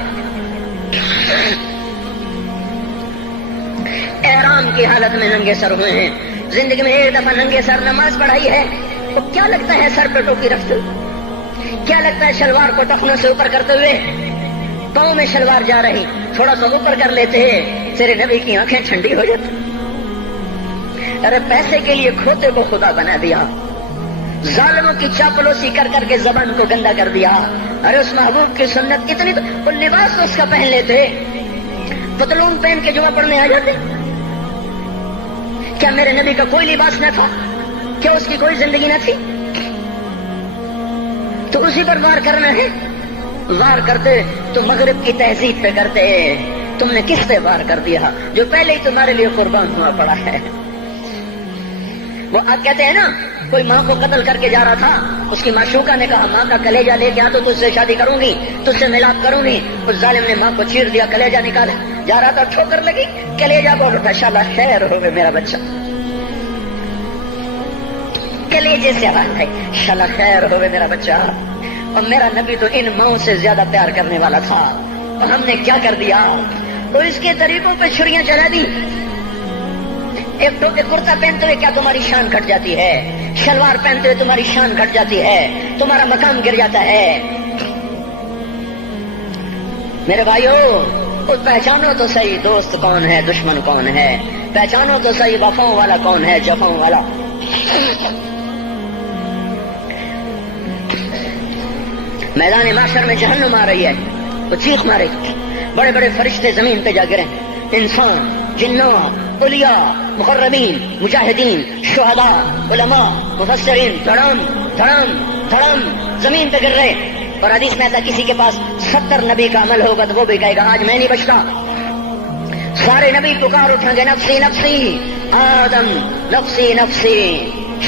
احرام کی حالت میں ننگے سر ہوئے ہیں، زندگی میں ایک دفعہ ننگے سر نماز پڑھائی ہے، تو کیا لگتا ہے سر پہ ٹوپی رکھتے، کیا لگتا ہے شلوار کو ٹخنوں سے اوپر کرتے ہوئے، پاؤں میں شلوار جا رہی، تھوڑا سا اوپر کر لیتے ہیں، تیرے نبی کی آنکھیں ٹھنڈی ہو جاتی۔ ارے پیسے کے لیے کھوتے کو خدا بنا دیا، ظالموں کی چاپلوسی کر کر کے زبان کو گندا کر دیا. ارے اس محبوب کی سنت اتنی تو وہ لباس تو اس کا پہن لیتے, پتلون پہن کے جمعہ پڑھنے آ جاتے. کیا میرے نبی کا کوئی لباس نہ تھا؟ کیا اس کی کوئی زندگی نہ تھی؟ تو اسی پر وار کرنا ہے. وار کرتے تو مغرب کی تہذیب پہ کرتے. تم نے کس پہ وار کر دیا جو پہلے ہی تمہارے لیے قربان ہوا پڑا ہے؟ وہ آپ کہتے ہیں نا, کوئی ماں کو قتل کر کے جا رہا تھا, اس کی معشوقہ نے کہا ماں کا کلیجہ لے کے آ تو تجھ سے شادی کروں گی, تجھ سے ملاپ کروں گی. اس ظالم نے ماں کو چیر دیا, کلیجہ نکالا, جا رہا تھا ٹھوکر لگی, کلیجہ بول اٹھا, شالا خیر ہوگا میرا بچہ. کلیجے سے بات ہے, شالا خیر ہوگا میرا بچہ. اور میرا نبی تو ان ماؤں سے زیادہ پیار کرنے والا تھا, اور ہم نے کیا کر دیا؟ تو اس کے طریقوں پہ چھریاں چلا دی. ایک ٹوپے کرتا پہنتے ہوئے کیا تمہاری شان گھٹ جاتی ہے؟ شلوار پہنتے ہوئے تمہاری شان گھٹ جاتی ہے, تمہارا مقام گر جاتا ہے. میرے بھائیو, پہچانو تو صحیح دوست کون ہے, دشمن کون ہے. پہچانو تو صحیح وفاؤں والا کون ہے, جفاؤں والا. میدان معاشر میں جہنم آ رہی ہے, وہ چیخ مارے, بڑے بڑے فرشتے زمین پہ جا گرے, انسان, جنات, اولیاء, مقربین, مجاہدین, شہداء, علماء, مفسرین, دھڑام دھڑام دھڑام زمین پہ گر رہے. اور حدیث میں ایسا کسی کے پاس 70 نبی کا عمل ہوگا تو وہ بھی کہے گا آج میں نہیں بچتا. سارے نبی پکار اٹھیں گے, نفسی نفسی, آدم نفسی نفسی,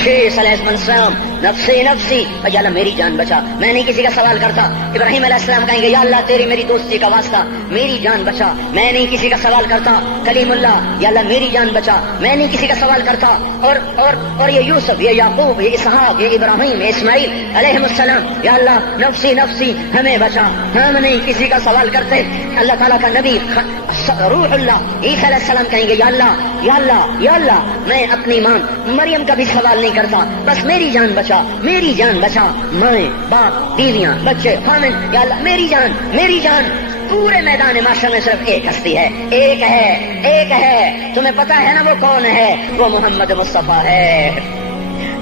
شیخ علیہ السلام نفسی نفسی, یا اللہ میری جان بچا, میں نہیں کسی کا سوال کرتا. ابراہیم علیہ السلام کہیں گے یا اللہ تیری میری دوستی کا واسطہ میری جان بچا, میں نہیں کسی کا سوال کرتا. کلیم اللہ, یا اللہ میری جان بچا, میں نہیں کسی کا سوال کرتا. اور یہ یوسف, یہ یعقوب, یہ اسحاق, یہ ابراہیم, یہ اسماعیل علیہ السلام, یا اللہ نفسی نفسی ہمیں بچا, ہم نہیں کسی کا سوال کرتے. اللہ تعالیٰ کا نبی روح اللہ عیسیٰ علیہ السلام کہیں گے یا اللہ یا اللہ یا اللہ, میں اپنی ماں مریم کا بھی سوال نہیں کرتا, بس میری جان بچا, میری جان بچا. مائیں, باپ, بیویاں, بچے, خامن, یا اللہ میری جان میری جان. پورے میدان معاشر میں صرف ایک ہستی ہے, ایک ہے, ایک ہے. تمہیں پتا ہے نا وہ کون ہے؟ وہ محمد مصطفیٰ ہے,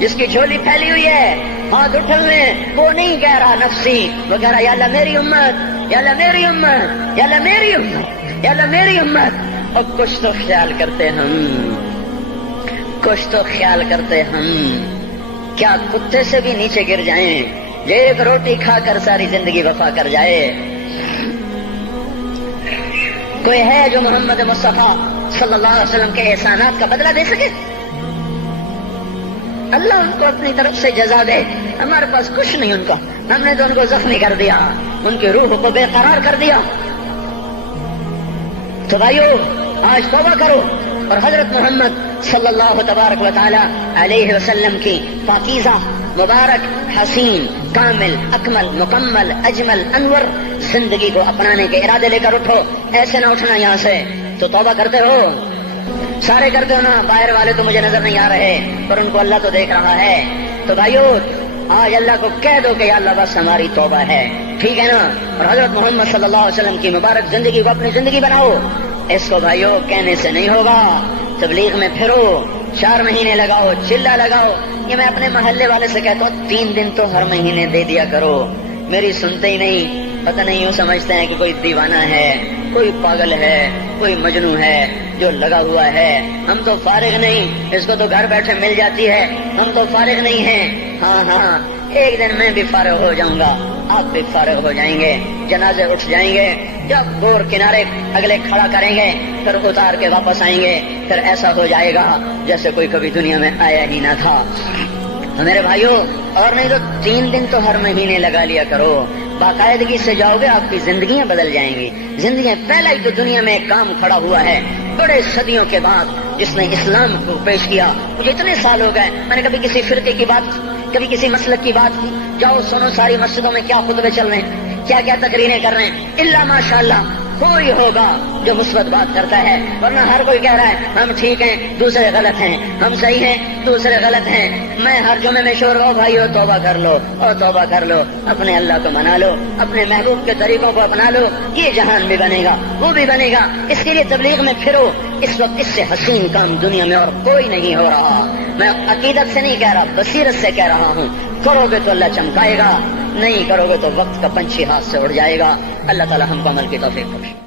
جس کی جھولی پھیلی ہوئی ہے, ہاتھ اٹھے ہوئے. وہ نہیں کہہ رہا نفسی, وہ کہہ رہا یا اللہ میری امت, یا اللہ میری امت, یا اللہ میری امت, یا اللہ میری امت. اور کچھ تو خیال کرتے ہم, کچھ تو خیال کرتے ہم. کیا کتے سے بھی نیچے گر جائیں, ایک روٹی کھا کر ساری زندگی وفا کر جائے. کوئی ہے جو محمد مصطفیٰ صلی اللہ علیہ وسلم کے احسانات کا بدلہ دے سکے؟ اللہ ان کو اپنی طرف سے جزا دے, ہمارے پاس کچھ نہیں ان کو. ہم نے تو ان کو زخمی کر دیا, ان کی روح کو بے قرار کر دیا. تو بھائیو آج توبہ کرو اور حضرت محمد صلی اللہ تبارک و تعالی علیہ وسلم کی پاکیزہ, مبارک, حسین, کامل, اکمل, مکمل, اجمل, انور زندگی کو اپنانے کے ارادے لے کر اٹھو. ایسے نہ اٹھنا یہاں سے. تو توبہ کرتے ہو, سارے کرتے ہو نا, باہر والے تو مجھے نظر نہیں آ رہے پر ان کو اللہ تو دیکھ رہا ہے. تو بھائیو آج اللہ کو کہہ دو کہ یا اللہ بس ہماری توبہ ہے, ٹھیک ہے نا. اور حضرت محمد صلی اللہ علیہ وسلم کی مبارک زندگی کو اپنی زندگی بناؤ. اس کو بھائیو کہنے سے نہیں ہوگا. تبلیغ میں پھرو, 4 مہینے لگاؤ, چلا لگاؤ. یہ میں اپنے محلے والے سے کہتا ہوں 3 دن تو ہر مہینے دے دیا کرو. میری سنتے ہی نہیں, پتہ نہیں یوں سمجھتے ہیں کہ کوئی دیوانہ ہے, کوئی پاگل ہے, کوئی مجنوں ہے جو لگا ہوا ہے. ہم تو فارغ نہیں, اس کو تو گھر بیٹھے مل جاتی ہے, ہم تو فارغ نہیں ہیں. ہاں ہاں, ایک دن میں بھی فارغ ہو جاؤں گا, آپ بھی فارغ ہو جائیں گے, جنازے اٹھ جائیں گے, جب دور کنارے اگلے کھڑا کریں گے پھر اتار کے واپس آئیں گے, پھر ایسا ہو جائے گا جیسے کوئی کبھی دنیا میں آیا ہی نہ تھا. میرے بھائیوں, اور نہیں تو 3 دن تو ہر مہینے لگا لیا کرو. باقاعدگی سے جاؤ گے, آپ کی زندگیاں بدل جائیں گی. زندگیاں پہلا ہی تو دنیا میں ایک کام کھڑا ہوا ہے بڑے صدیوں کے بعد, جس نے اسلام کو پیش کیا. مجھے اتنے سال ہو گئے, میں نے کبھی کسی فرقے کی بات, کبھی کسی مسلک کی بات کی. جاؤ سنو ساری مسجدوں میں کیا خطبے چل رہے ہیں, کیا کیا تقریریں کر رہے ہیں. اللہ ماشاءاللہ کوئی ہوگا جو مثبت بات کرتا ہے, ورنہ ہر کوئی کہہ رہا ہے ہم ٹھیک ہیں, دوسرے غلط ہیں, ہم صحیح ہیں, دوسرے غلط ہیں. میں ہر جمعے میں شور ہو بھائیو توبہ کر لو, اور توبہ کر لو, اپنے اللہ کو منا لو, اپنے محبوب کے طریقوں کو اپنا لو. یہ جہان بھی بنے گا, وہ بھی بنے گا. اس کے لیے تبلیغ میں پھرو. اس وقت اس سے حسین کام دنیا میں اور کوئی نہیں ہو رہا. میں عقیدت سے نہیں کہہ رہا، بصیرت سے کہہ رہا ہوں. کرو گے تو اللہ چمکائے گا، نہیں کرو گے تو وقت کا پنچھی ہاتھ سے اڑ جائے گا. اللہ تعالی ہم کو عمل کی توفیق بخشے.